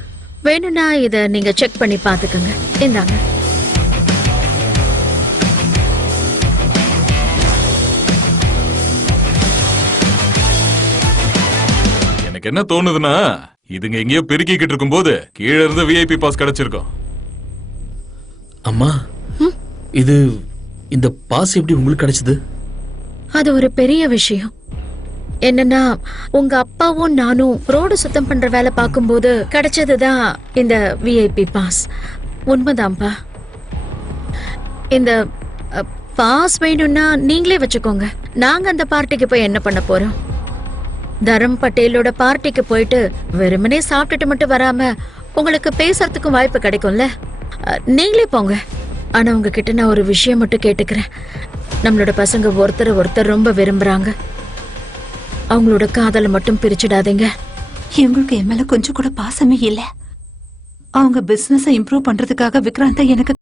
வேணும்னா இத நீங்க செக் பண்ணி பாத்துக்கோங்க. இந்தாங்க. எனக்கு என்ன தோணுதுன்னா, இதுங்க எங்கேயோ பெருக்கிக்கிட்டு இருக்கும் போது கீழே இருந்து VIP பாஸ் கிடைச்சிருக்கும். அம்மா, இது இந்த பாஸ் எப்படி உங்களுக்கு கிடைச்சது? அது ஒரு பெரிய விஷயம். என்னன்னா, உங்க அப்பாவும் நானும் ரோடு சுத்தம் பண்ற வேலை பார்க்கும்போது கிடைச்சதுதான் இந்த VIP பாஸ். உண்மைதான்ப்பா. இந்த பாஸ் வேணும்னா நீங்களே வச்சுக்கோங்க. நாங்க அந்த பார்ட்டிக்கு போய் என்ன பண்ண போறோம்? தரம் பட்டேலோட பார்ட்டிக்கு போயிட்டு வெறுமனே சாப்பிட்டுட்டு மட்டும் வராம உங்களுக்கு பேசுறதுக்கும் வாய்ப்பு கிடைக்கும்ல. நீங்களே போங்க. ஆனா உங்ககிட்ட நான் ஒரு விஷயம் மட்டும் கேட்டுக்கிறேன். நம்மளோட பசங்க ஒருத்தர் ரொம்ப விரும்புறாங்க. அவங்களோட காதலை மட்டும் பிரிச்சிடாதீங்க. இவங்களுக்கு என் மேல கொஞ்சம் கூட பாசமே இல்ல. அவங்க பிசினஸ் இம்ப்ரூவ் பண்றதுக்காக விக்ராந்த எனக்கு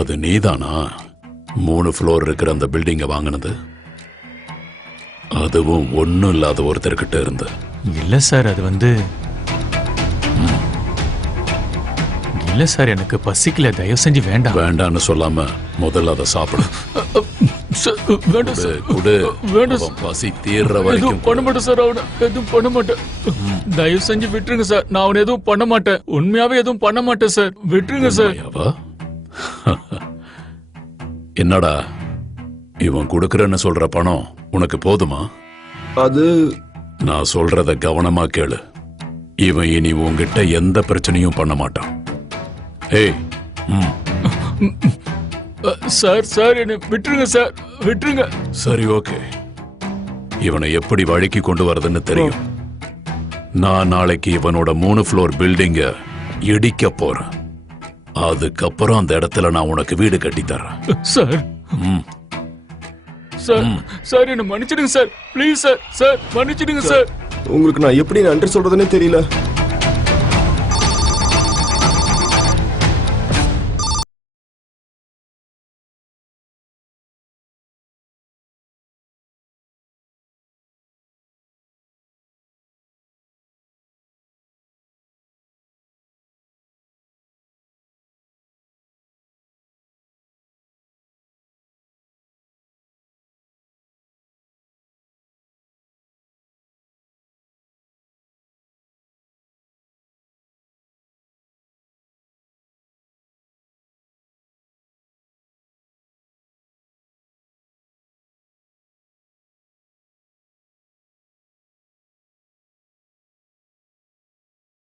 அது நீதானா 3 ஃப்ளோர் இருக்கிற அந்த பில்டிங்கை வாங்கினது? அதுவும் ஒண்ணும் இல்லாத ஒருத்தர்கிட்ட இருந்து. இல்ல சார், அது வந்து இல்ல சார், எனக்கு பசிக்கல, தயவு செஞ்சு வேண்டாம். வேண்டான்னு சொல்லாம முதல்ல அதை சாப்பிடு. வேண்டாம் சார், குடு. வேண்டாம் அவன் பசி தீர்ற வரைக்கும் எதுவும் பண்ண மாட்டேன் சார், அவனை எதுவும் பண்ண மாட்டேன். தயவு செஞ்சு விட்டுருங்க சார், நான் அவனை எதுவும் பண்ண மாட்டேன். உண்மையாவே எதுவும் பண்ண மாட்டேன் சார், விட்டுருங்க சார். உண்மையாவா? என்னடா இவன் கொடுக்கறன்னு சொல்ற பணம் உனக்கு போதுமா? அது நான் சொல்றத கவனமா கேளு. இவன் இனி உன்கிட்ட எந்த பிரச்சனையும் பண்ண மாட்டான். ஏய், சார் சார், என்ன விட்டுருங்க சார், விட்டுருங்க. சரி, ஓகே. இவனை எப்படி வழிக்கு கொண்டு வரதுன்னு தெரியும். நான் நாளைக்கு இவனோட 3 ஃப்ளோர் பில்டிங்க இடிக்க போறேன். அதுக்கப்புறம் அந்த இடத்துல நான் உனக்கு வீடு கட்டி தரேன். சார் சார் சார், என்ன மன்னிச்சிடுங்க சார், ப்ளீஸ் சார், சார் மன்னிச்சிடுங்க சார். உங்களுக்கு நான் எப்படி நன்றி சொல்றதுன்னே தெரியல.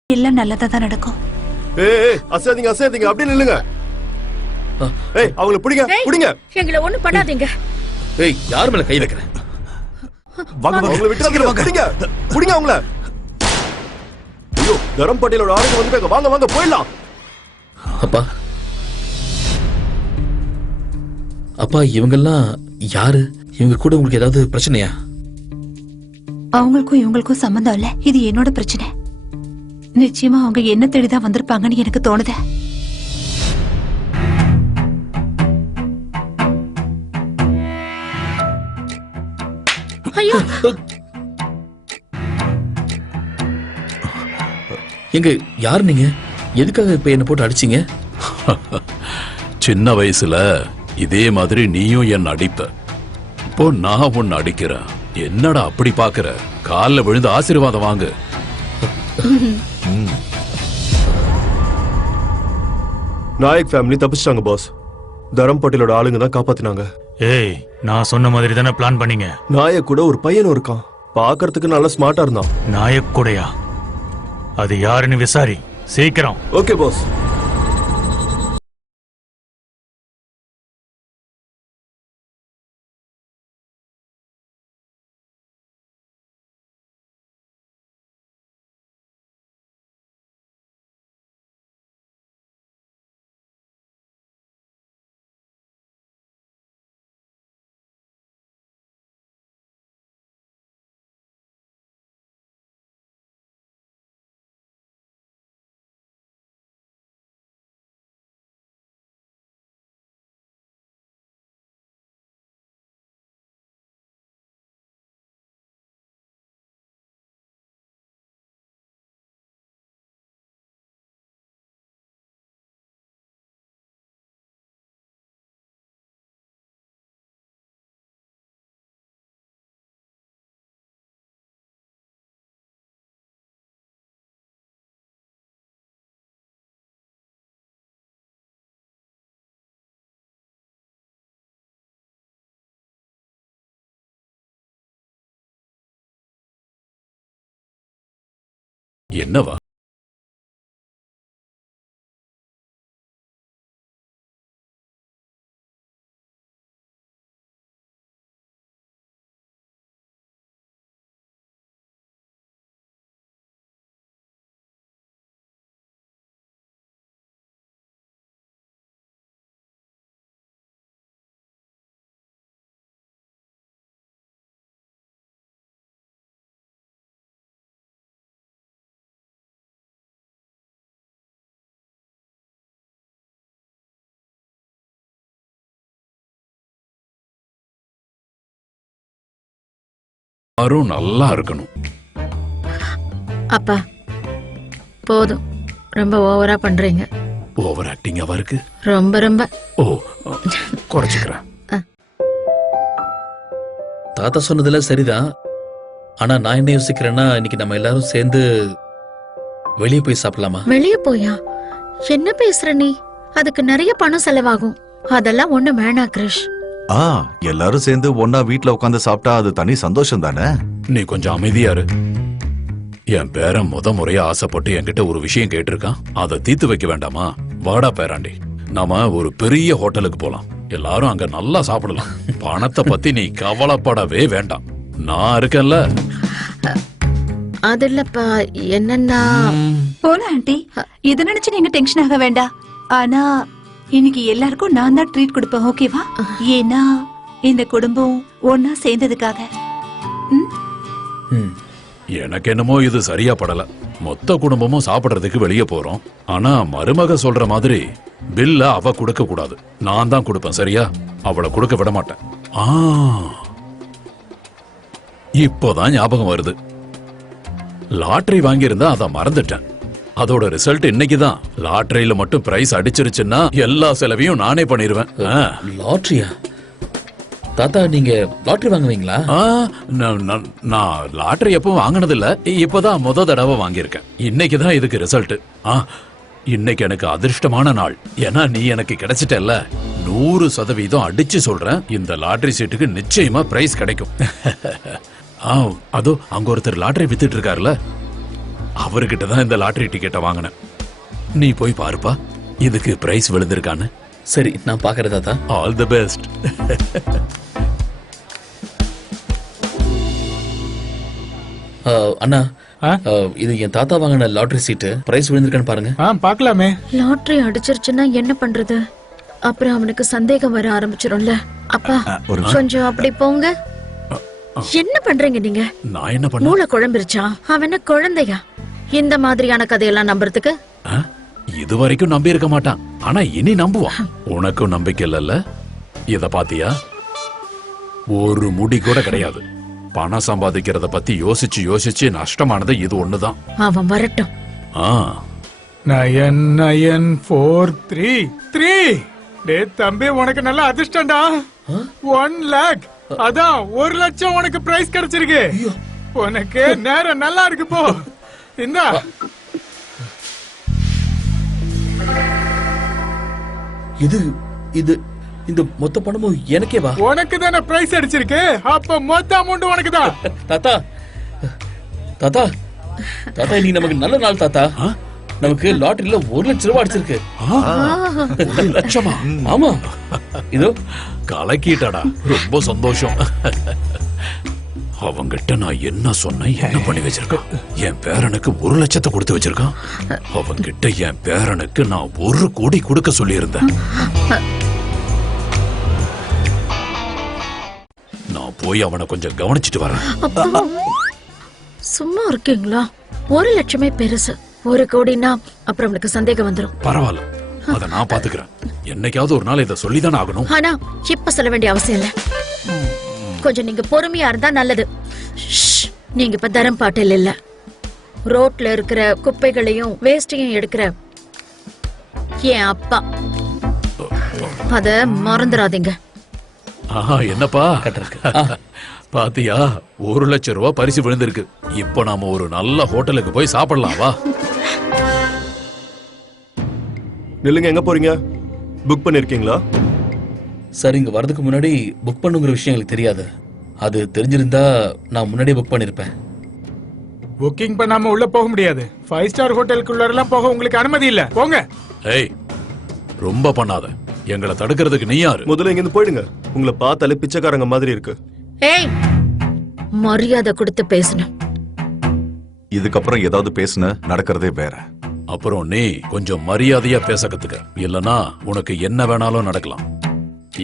எல்லாம் நல்லதா தான் நடக்கும். ஏய், அசையாதீங்க அசையாதீங்க, அப்படியே நில்லுங்க. ஏய், அவங்கள பிடிங்க பிடிங்க. எங்களை ஒண்ணும் பண்ணாதீங்க. ஏய், யார் மேல கை வைக்கிறேன்? வாங்க, அவங்கள விட்டுறாதீங்க, பிடிங்க பிடிங்க அவங்கள. ஐயோ, தரம் பட்டேலோட ஆளுங்க வந்துட்டாங்க. வாங்க வாங்க, போயிடலாம். அப்பா அப்பா, இவங்கெல்லாம் யாரு? இவங்க கூட உங்களுக்கு ஏதாவது பிரச்சனையா? அவங்களுக்கும் இவங்களுக்கும் சம்பந்தம் இல்ல. இது என்னோட பிரச்சனை. நிச்சயமா அவங்க என்ன தேடிதான் வந்திருப்பாங்கன்னு எனக்கு தோணுது. ஐயோ, எங்க யார் நீங்க? எதுக்காக இப்ப என்ன போட்டு அடிச்சீங்க? சின்ன வயசுல இதே மாதிரி நீயும் என்ன அடிப்ப. இப்போ நான் உன்னை அடிக்கிறேன். என்னடா அப்படி பாக்குற? கால்ல விழுந்து ஆசீர்வாதம் வாங்கு. நாயக் ஃபேமிலி தப்பிச்சிட்டாங்க பாஸ். தரம் பட்டேலோட ஆளுங்க தான் காப்பாத்தினாங்க. ஏய், நான் சொன்ன மாதிரி தானே பிளான் பண்ணீங்க? நாயக் கூட ஒரு பையனும் இருக்கான். பார்க்கறதுக்கு நல்ல ஸ்மார்ட்டா இருந்தான். நாயக் கூடயா? அது யாருன்னு விசாரி சீக்கிரம். Okay boss. என்னவா? எல்லாரும் நல்லா இருக்கணும். அப்பா போதும், ரொம்ப ஓவரா பண்றீங்க. ஓவர் ஆக்டிங்காவா இருக்கு? ரொம்ப ரொம்ப. ஓ, குறைச்சுக்கிறேன். தாத்தா சொன்னதுல சரிதான். ஆனா நான் என்ன யோசிக்கிறேன்னா, இன்னைக்கு நம்ம எல்லாரும் சேர்ந்து வெளியே போய் சாப்பிடலாமா? வெளிய போயா? என்ன பேசுற நீ? அதுக்கு நிறைய பணம் செலவாகும். அதெல்லாம் ஒண்ணு வேணாம் கிரிஷ். எல்லாரும் சேர்ந்து ஒன்னா வீட்ல உட்காந்து சாப்பிட்டா அது தனி சந்தோஷம் தானே. நீ கொஞ்சம் அமைதியா இரு. என் பேரன் முறையா ஆசைப்பட்டு என்கிட்ட ஒரு விஷயம் கேட்டிருக்கான். அதை தீர்த்து வைக்க வேண்டாமா? வாடா பேராண்டி, நாம ஒரு பெரிய ஹோட்டலுக்கு போலாம். எல்லாரும் அங்க நல்லா சாப்பிடலாம். பணத்தை பத்தி நீ கவலைப்படவே வேண்டாம், நான் இருக்கேன்ல. அது இல்லப்பா, என்னன்னா போலாம் ஆண்டி, இதை நினைச்சு நீங்க டென்ஷன் ஆக வேண்டாம். ஆனா இன்னைக்கு எல்லாருக்கும் நான் தான் ட்ரீட் கொடுப்பேன், ஓகேவா? ஏன்னா இந்த குடும்பம் ஒன்னா சேர்ந்ததுக்காக. எனக்கு என்னமோ இது சரியா படல. மொத்த குடும்பமும் சாப்பிடுறதுக்கு வெளியே போறோம். ஆனா மருமக சொல்ற மாதிரி பில்ல அவ கொடுக்க கூடாது, நான் தான் கொடுப்பேன். சரியா? அவளை கொடுக்க விட மாட்டேன். இப்போதான் ஞாபகம் வருது, லாட்டரி வாங்கியிருந்தா அதை மறந்துட்டேன். அதோட ரிசல்ட் இன்னைக்குதான். லாட்டரியில மட்டும் பிரைஸ் அடிச்சிருச்சுன்னா எல்லா செலவையும் நானே பண்ணிருவேன். லாட்டரியா? தாத்தா, நீங்க லாட்டரி வாங்குவீங்களா? நான் லாட்டரி எப்பவும் வாங்கினது இல்ல, இப்பதான் முத தடவை வாங்கியிருக்கேன். இன்னைக்குதான் இதுக்கு ரிசல்ட். இன்னைக்கு எனக்கு அதிர்ஷ்டமான நாள். ஏன்னா நீ எனக்கு கிடைச்சிட்டல்ல. 100% அடிச்சு சொல்றேன், இந்த லாட்டரி சீட்டுக்கு நிச்சயமா பிரைஸ் கிடைக்கும். அதோ அங்க ஒருத்தர் லாட்டரி வித்துட்டு இருக்காருல, அவர்கிட்ட தான் இந்த லாட்டரி டிக்கெட்டை வாங்கினேன். நீ போய் பாருப்பா, இதுக்கு பிரைஸ் விழுந்திருக்கான்னு. சரி, நான் பாக்குறேன் தாத்தா. All the best. அண்ணா, இது என் தாத்தா வாங்கின லாட்டரி சீட்டு. பிரைஸ் விழுந்திருக்கான்னு பாருங்க. பார்க்கலாமே. லாட்டரி அடிச்சிருச்சுன்னா என்ன பண்றது? அப்புறம் அவனுக்கு சந்தேகம் வர ஆரம்பிச்சிடும்ல. அப்பா கொஞ்சம் அப்படி போங்க. என்ன பண்றீங்க நீங்க? நான் என்ன பண்ண? மூளை குழம்பிருச்சா? அவன் என்ன குழந்தையா இந்த மாதிரியான கதையெல்லாம் நம்புறதுக்கு? இது வரைக்கும் நம்பி இருக்க மாட்டான், ஆனா இனி நம்புவான். உனக்கும் நம்பிக்கை இல்லல்ல? இத பாத்தியா? ஒரு முடி கூட கிடையாது. பணம் சம்பாதிக்கிறத பத்தி யோசிச்சு யோசிச்சு நஷ்டமானது இது ஒண்ணுதான். அவன் வரட்டும். 9943 டே தம்பி, உனக்கு நல்ல அதிர்ஷ்டம்டா. 1 lakh. அதான் 1 லட்சம் உனக்கு பிரைஸ் கிடைச்சிருக்கு. உனக்கு நேரம் நல்லா இருக்கு. போ இந்தா. இது இது இந்த மொத்த பணமும் எனக்கே வா? உனக்கு தானே பிரைஸ் அடிச்சிருக்கு, அப்ப மொத்த அமௌண்ட் உனக்கு தான். தாத்தா தாத்தா தாத்தா, இன்னைக்கு நமக்கு நல்ல நாள் தாத்தா. நமக்கு லாட்டரியில 1 லட்சம் ரூபாய் அடிச்சிருக்கு. 1 லட்சமா? ஆமா, இதோ கலக்கிட்டடா. ரொம்ப சந்தோஷம். அவங்கிட்ட நான் என்ன சொன்னேன், என்ன பண்ணி வச்சிருக்கான்? என் பேரனுக்கு 1 லட்சத்தை கொடுத்து வச்சிருக்கான். அவங்கிட்ட என் பேரனுக்கு நான் 1 கோடி கொடுக்க சொல்லி இருந்தேன். நான் போய் அவனை கொஞ்சம் கவனிச்சிட்டு வரேன். சும்மா இருக்கீங்களா? 1 லட்சமே பெருசு. 1 கோடினா அப்புறம் அவனுக்கு சந்தேகம் வந்துடும். பரவாயில்ல, அத நான் பாத்துக்கிறேன். என்னைக்காவது ஒரு நாள் இதை சொல்லிதானே ஆகணும். ஆனா இப்ப சொல்ல வேண்டிய அவசியம் இல்ல. கொஞ்சம் நீங்க பொறுமையா இருந்தா நல்லது. நீங்க இப்ப தரம் பாட்டில் இல்ல. ரோட்ல இருக்கிற குப்பைகளையும் வேஸ்டையும் எடுக்கிற என் அப்பா. அத மறந்துடாதீங்க. என்னப்பா பாத்தியா, 1 லட்சம் ரூபாய் பரிசு விழுந்திருக்கு. இப்ப நாம ஒரு நல்ல ஹோட்டலுக்கு போய் சாப்பிடலாம். வா. நில்லுங்க, எங்க போறீங்க? புக் பண்ணிருக்கீங்களா? சார், இங்க வரதுக்கு முன்னாடி புக் பண்ணுங்கிற விஷயம் எனக்கு தெரியாது. அது தெரிஞ்சிருந்தா நான் முன்னாடியே புக் பண்ணிருப்பேன். புக்கிங் பண்ணாம உள்ள போக முடியாது. 5 ஸ்டார் ஹோட்டலுக்குள்ள எல்லாம் போக உங்களுக்கு அனுமதி இல்ல. போங்க. ஏய், ரொம்ப பண்ணாத. எங்களை தடுக்கிறதுக்கு நீ யாரு? முதல்ல இங்க இருந்து போயிடுங்க. உங்களை பார்த்தாலே பிச்சைக்காரங்க மாதிரி இருக்கு. ஏய், மரியாதை கொடுத்து பேசணும். இதுக்கப்புறம் ஏதாவது பேசுன நடக்கிறதே வேற. அப்புறம் நீ கொஞ்சம் மரியாதையா பேச கத்துக்க, இல்லனா உனக்கு என்ன வேணாலும் நடக்கலாம்.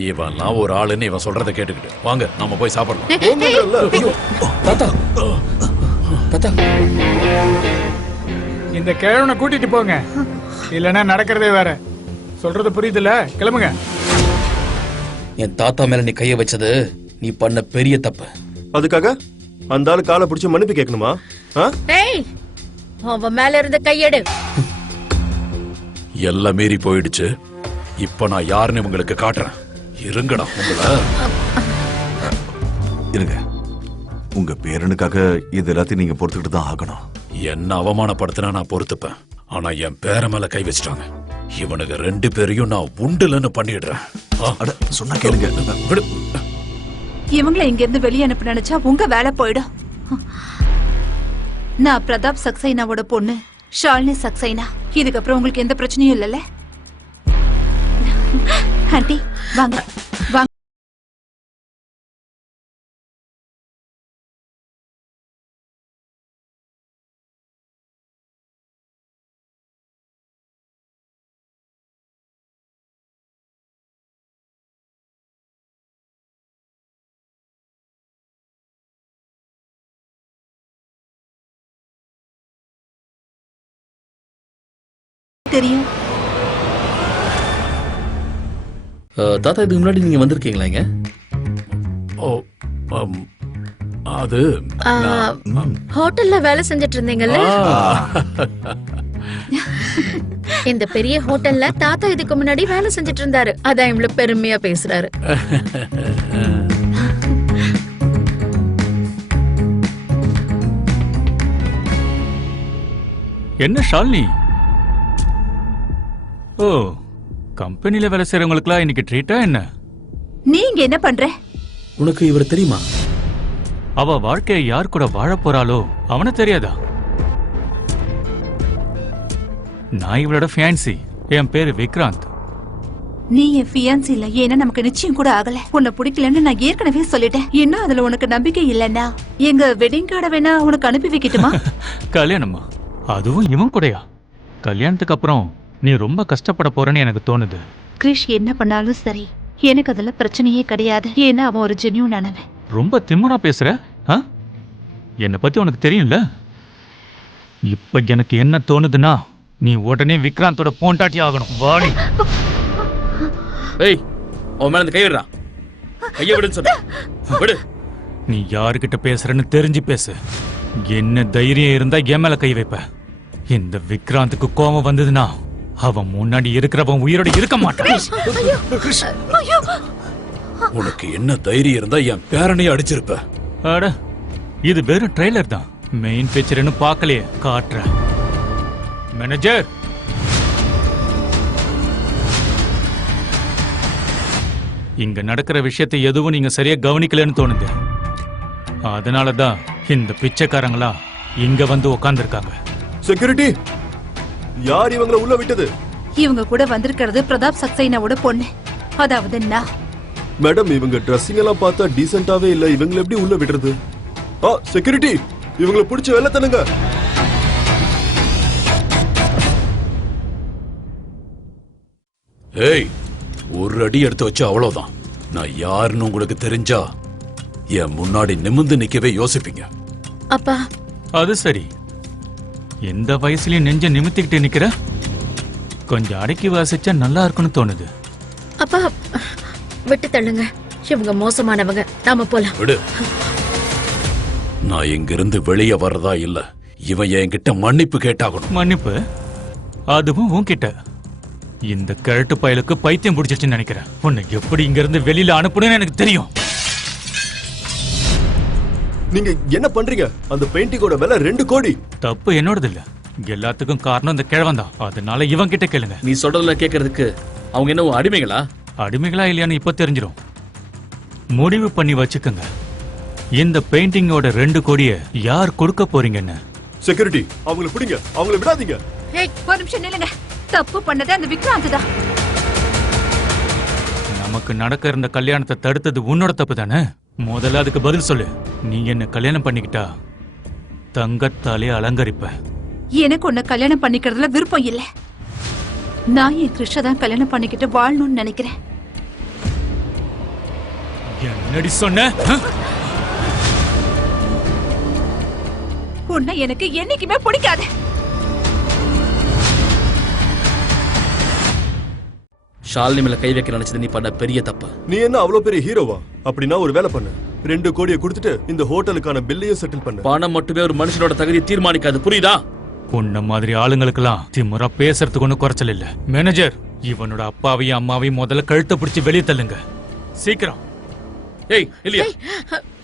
இவன்லாம் ஒரு ஆளுன்னு இவன் சொல்றதை கேட்டுக்கிட்டு வாங்க, நாம போய் சாப்பிடலாம். இந்த கிழவனை கூட்டிட்டு போங்க, இல்லனா நடக்கிறதே வேற. சொல்றது புரியுதுல? கிளம்புங்க. என் தாத்தா மேல நீ கைய வச்சது நீ பண்ண பெரிய தப்பு. அதுக்காக அந்த ஆளு காலை பிடிச்சு மன்னிப்பு கேட்கணுமா? டேய், அவன் மேல இருந்த கையெடு. எல்லாம் மீறி போயிடுச்சு. இப்ப நான் யாருன்னு உங்களுக்கு காட்டுறேன். இருங்கடா உங்கள. இருங்க, உங்க பேரனுக்காக இது எல்லாத்தையும் நீங்க பொறுத்துக்கிட்டு தான் ஆகணும். என்ன அவமானப்படுத்தினா நான் பொறுத்துப்பேன். ஆனா என் பேர மேல கை வச்சிட்டாங்க. இவனுக்கு 2 பேரையும் நான் உண்டுலன்னு பண்ணிடுறேன். சொன்னா கேளுங்க. விடு. இவங்களை இங்க இருந்து வெளியே அனுப்ப நினைச்சா உங்க வேலை போயிடும். நான் பிரதாப் சக்சேனாவோட பொண்ணு ஷாலினி சக்சேனா. இதுக்கப்புறம் உங்களுக்கு எந்த பிரச்சனையும் இல்லைல்ல? ஆண்டி வாங்க வாங்க. தெரியும். தாத்தா, இதுக்கு முன்னாடி நீங்க வந்திருக்கீங்களா இங்க? ஓ, அது ஹோட்டல்ல வேலை செஞ்சுட்டு இருந்தீங்கல்ல? இந்த பெரிய ஹோட்டல்ல தாத்தா இதுக்கு முன்னாடி வேலை செஞ்சுட்டு இருந்தாரு. அதான் இவ்வளவு பெருமையா பேசுறாரு. என்ன ஷாலினி? ஓ, கம்பெனில வேலை செய்யறவங்களுக்குலாம் இன்னைக்கு ட்ரீட்டா என்ன? நீங்க என்ன பண்ற? உனக்கு இவர் தெரியுமா? அவ வாழ்க்கையை யார் கூட வாழ போறாளோ அவன தெரியாதா? நான் இவளோட ஃபியான்சி. என் பேரு விக்ராந்த். நீ என் ஃபியான்சி இல்ல. ஏன்னா நமக்கு நிச்சயம் கூட ஆகல. உன்னை பிடிக்கலன்னு நான் ஏற்கனவே சொல்லிட்டேன். இன்னும் அதுல உனக்கு நம்பிக்கை இல்லன்னா எங்க வெட்டிங் கார்டை வேணா உனக்கு அனுப்பி வைக்கட்டுமா? கல்யாணமா? அதுவும் இவன் கூடயா? கல்யாணத்துக்கு அப்புறம் நீ ரொம்ப கஷ்டப்பட போறேன்னு எனக்கு தோணுது. கிரிஷ் என்ன பண்ணாலும் சரி, எனக்கு அதுல பிரச்சனையே கிடையாது. ஏன்னா அவன் ஒரு ஜென்யூன் ஆனவன். ரொம்ப திமிரா பேசுற. என்னை பத்தி உனக்கு தெரியும்ல? இப்ப எனக்கு என்ன தோணுதுன்னா, நீ உடனே விக்ராந்தோட பொண்டாட்டி ஆகணும். வாடி. ஏய், அவன் மேல கை விடுறா. கைய விடுன்னு சொன்ன. விடு. நீ யாருக்கிட்ட பேசுறன்னு தெரிஞ்சு பேசு. என்ன தைரியம் இருந்தா என் மேல கை வைப்ப. இந்த விக்ராந்துக்கு கோபம் வந்ததுன்னா அவன் முன்னாடி இருக்கிறவன் உயிரோட இருக்க மாட்டான். உனக்கு என்ன தைரியம் இருந்தா என் பேரனையே அடிச்சிருப்ப. அட, இது வெறும் ட்ரெய்லர் தான். மெயின் பிக்சர் இன்னும் பார்க்கலையே, காட்டுறேன். மேனேஜர், இங்க நடக்கிற விஷயத்தை எதுவும் நீங்க சரியா கவனிக்கலன்னு தோணுது. அதனாலதான் இந்த பிச்சைக்காரங்களா இங்க வந்து உட்கார்ந்துருக்காங்க. செக்யூரிட்டி, யார் இவங்களை உள்ள விட்டது? இவங்க கூட வந்திருக்கிறது பிரதாப் சக்சேனாவோட பொண்ணு, அதாவது நான். மேடம், இவங்க ட்ரெஸ்ஸிங் எல்லாம் பார்த்தா டீசென்ட்டாவே இல்ல. இவங்களை எப்படி உள்ள விடுறது? செக்யூரிட்டி, இவங்களை பிடிச்சு வெளில தள்ளுங்க. ஏய், ஒரு அடி எடுத்து வச்சு அவ்வளவுதான். நான் யாருன்னு உங்களுக்கு தெரிஞ்சா என் முன்னாடி நிமிர்ந்து நிக்கவே யோசிப்பீங்க. அப்பா, அது சரி. எந்த வயசுலயும் நெஞ்ச நிமித்திக்கிட்டு நிக்கிற? கொஞ்சம் அடக்கி வாசிச்சா நல்லா இருக்கும்னு தோணுது. அப்பா விட்டு தள்ளுங்க. இவங்க மோசமானவங்க. நாம போலாம். விடு. நான் இங்கிருந்து வெளியே வர்றதா இல்ல. இவன் என்கிட்ட மன்னிப்பு கேட்டாகணும். மன்னிப்பு? அதுவும் உன்கிட்ட? இந்த கிழட்டு பயலுக்கு பைத்தியம் பிடிச்சிருச்சுன்னு நினைக்கிறேன். உன்னை எப்படி இங்க இருந்து வெளியில அனுப்பணும்னு எனக்கு தெரியும். நீங்க என்ன பண்றீங்க? அந்த பெயிண்டிங்கோட விலை 2 கோடி. தப்பு என்னோடது இல்ல. எல்லாத்துக்கும் காரணம் இந்த கிழவன் தான். அதனால இவன் கிட்ட கேளுங்க. நீ சொல்றதுல கேட்கறதுக்கு அவங்க என்ன அடிமைகளா? அடிமைகளா இல்லையான்னு இப்ப தெரிஞ்சிடும். முடிவு பண்ணி வச்சுக்கோங்க. இந்த பெயிண்டிங்கோட 2 கோடியை யார் கொடுக்க போறீங்கன்னு. செக்யூரிட்டி, அவங்களை பிடிங்க. அவங்களை விடாதீங்க. ஒரு நிமிஷம் நில்லுங்க. தப்பு பண்ணது அந்த விக்ராந்த் தான். நமக்கு நடக்க இருந்த கல்யாணத்தை தடுத்தது உன்னோட தப்பு தானே? முதல்ல அதுக்கு பதில் சொல்லு. நீ என்ன கல்யாணம் பண்ணிக்கிட்டா தங்கத்தாலே அலங்கரிப்ப. எனக்கு உன்னை கல்யாணம் பண்ணிக்கிறதுல விருப்பம் இல்ல. நான் என் கிருஷ்ண தான் கல்யாணம் பண்ணிக்கிட்டு வாழணும்னு நினைக்கிறேன். என்னடி சொன்ன? உன்னை எனக்கு என்னைக்குமே பிடிக்காது. ஷாலினி மேல கை வைக்க நினைச்சது நீ பண்ண பெரிய தப்பு. நீ என்ன அவ்வளவு பெரிய ஹீரோவா? அப்படின்னா ஒரு வேலை பண்ணு, 2 கோடியை கொடுத்துட்டு இந்த ஹோட்டலுக்கான பில்லையும் செட்டில் பண்ணு. பணம் மட்டுமே ஒரு மனுஷனோட தகுதியை தீர்மானிக்காது, புரியுதா? உன்ன மாதிரி ஆளுங்களுக்கெல்லாம் திமுறா பேசுறதுக்கு ஒன்றும் குறைச்சல் இல்ல. மேனேஜர், இவனோட அப்பாவையும் அம்மாவையும் முதல்ல கழுத்தை பிடிச்சி வெளியே தள்ளுங்க சீக்கிரம். ஏய் இல்லையா,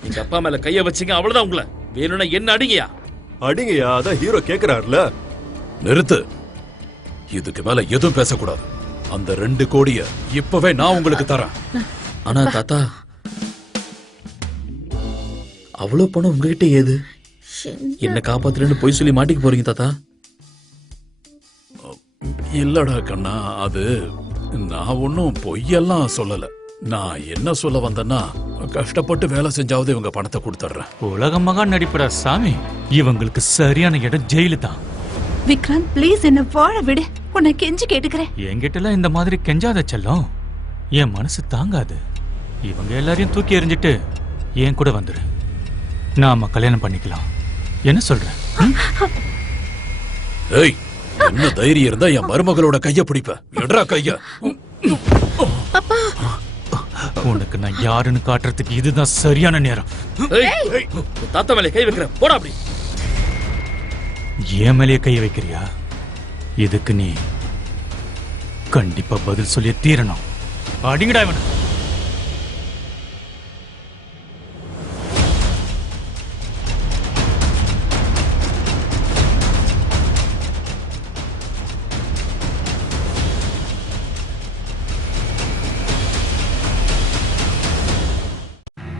எங்க அப்பா மேல கைய வச்சீங்க அவ்வளவுதான். உங்களை வேணும்னா என்ன அடிங்கயா? அடிங்கயா, அதான் ஹீரோ கேக்குறாருல. நிறுத்து, இதுக்கு மேல எதுவும் பேசக்கூடாது. அந்த 2 கோடிய இப்பவே நான் உங்களுக்கு தரேன். ஆனா தாத்தா, அவ்வளவு பணம் உங்ககிட்ட ஏது? என்ன காப்பாத்துறேன்னு போய் சொல்லி மாட்டிக்க போறீங்க தாத்தா? இல்லடா கண்ணா, அது நான் ஒன்னும் பொய்யெல்லாம் சொல்லல. நான் என்ன சொல்ல வந்தேன்னா, கஷ்டப்பட்டு வேலை செஞ்சாவது இவங்க பணத்தை கொடுத்துட்றேன். உலக மகான் நடிப்படா சாமி, இவங்களுக்கு சரியான இடம் ஜெயிலு தான். விக்ராந்த் ப்ளீஸ் என்ன வாழ விடு, உன்னை கெஞ்சி கேட்டுக்கிறேன். என்கிட்டலாம் இந்த மாதிரி கெஞ்சாத செல்லம், என் மனசு தாங்காது. இவங்க எல்லாரையும் தூக்கி எறிஞ்சிட்டு என் கூட வந்துரு, நாம கல்யாணம் பண்ணிக்கலாம். என்ன சொல்ற? ஏய், என்ன தைரியம் இருந்தா என் மருமகளோட கைய பிடிப்ப? எட்ரா கைய. உனக்கு நான் யாருன்னு காட்டுறதுக்கு இதுதான் சரியான நேரம். தாத்தா மேலே கை வைக்கிறேன், போடா அப்படி. ஏன் மேலேயே கை வைக்கிறியா? இதுக்கு நீ கண்டிப்பா பதில் சொல்லி தீரணும். அடிங்கடா இவனை.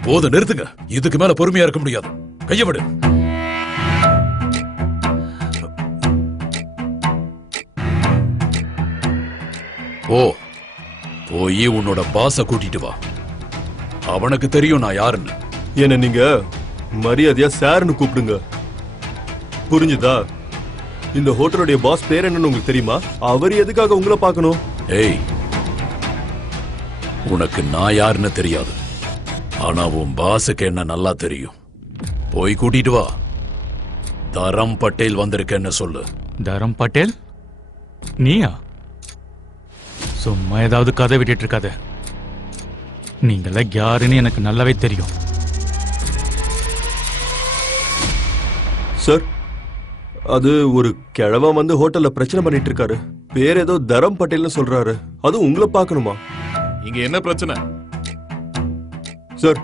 போத நிறுத்துங்க, இதுக்கு மேல பொறுமையா இருக்க முடியாது. கைய விடு. போய் உன்னோட பாஸ கூட்டிட்டு வா. அவனுக்கு தெரியும் நான் யாருன்னு. என்ன நீங்க மரியாதையா சார்னு கூப்பிடுங்க, புரிஞ்சுதா? இந்த ஹோட்டலுடைய பாஸ் பேர் என்னன்னு உங்களுக்கு தெரியுமா? அவர் எதுக்காக உங்களை பார்க்கணும்? ஏய், உனக்கு நான் யாருன்னு தெரியாது, ஆனா உன் பாஸுக்கு என்ன நல்லா தெரியும். போய் கூட்டிட்டு வா. தரம் பட்டேல் வந்திருக்கேன்னு சொல்லு. தரம் பட்டேல்? நீயா? சும்மா ஏதாவது கதை விட்டுட்டு இருக்காத. நீங்கள யாருன்னு எனக்கு நல்லாவே தெரியும். சார், அது ஒரு கிழவன் வந்து ஹோட்டல்ல பிரச்சனை பண்ணிட்டு இருக்காரு. பேர் ஏதோ தரம் பட்டேல்னு சொல்றாரு. அது உங்களை பார்க்கணுமா? இங்க என்ன பிரச்சனை? சார்,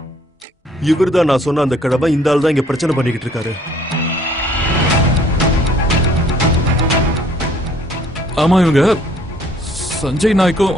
இவர்தான் நான் சொன்ன அந்த கிழவன். இந்த ஆள் தான் இங்க பிரச்சனை பண்ணிக்கிட்டு இருக்காரு. ஆமா, இவங்க சஞ்சய் நாய்க்கும்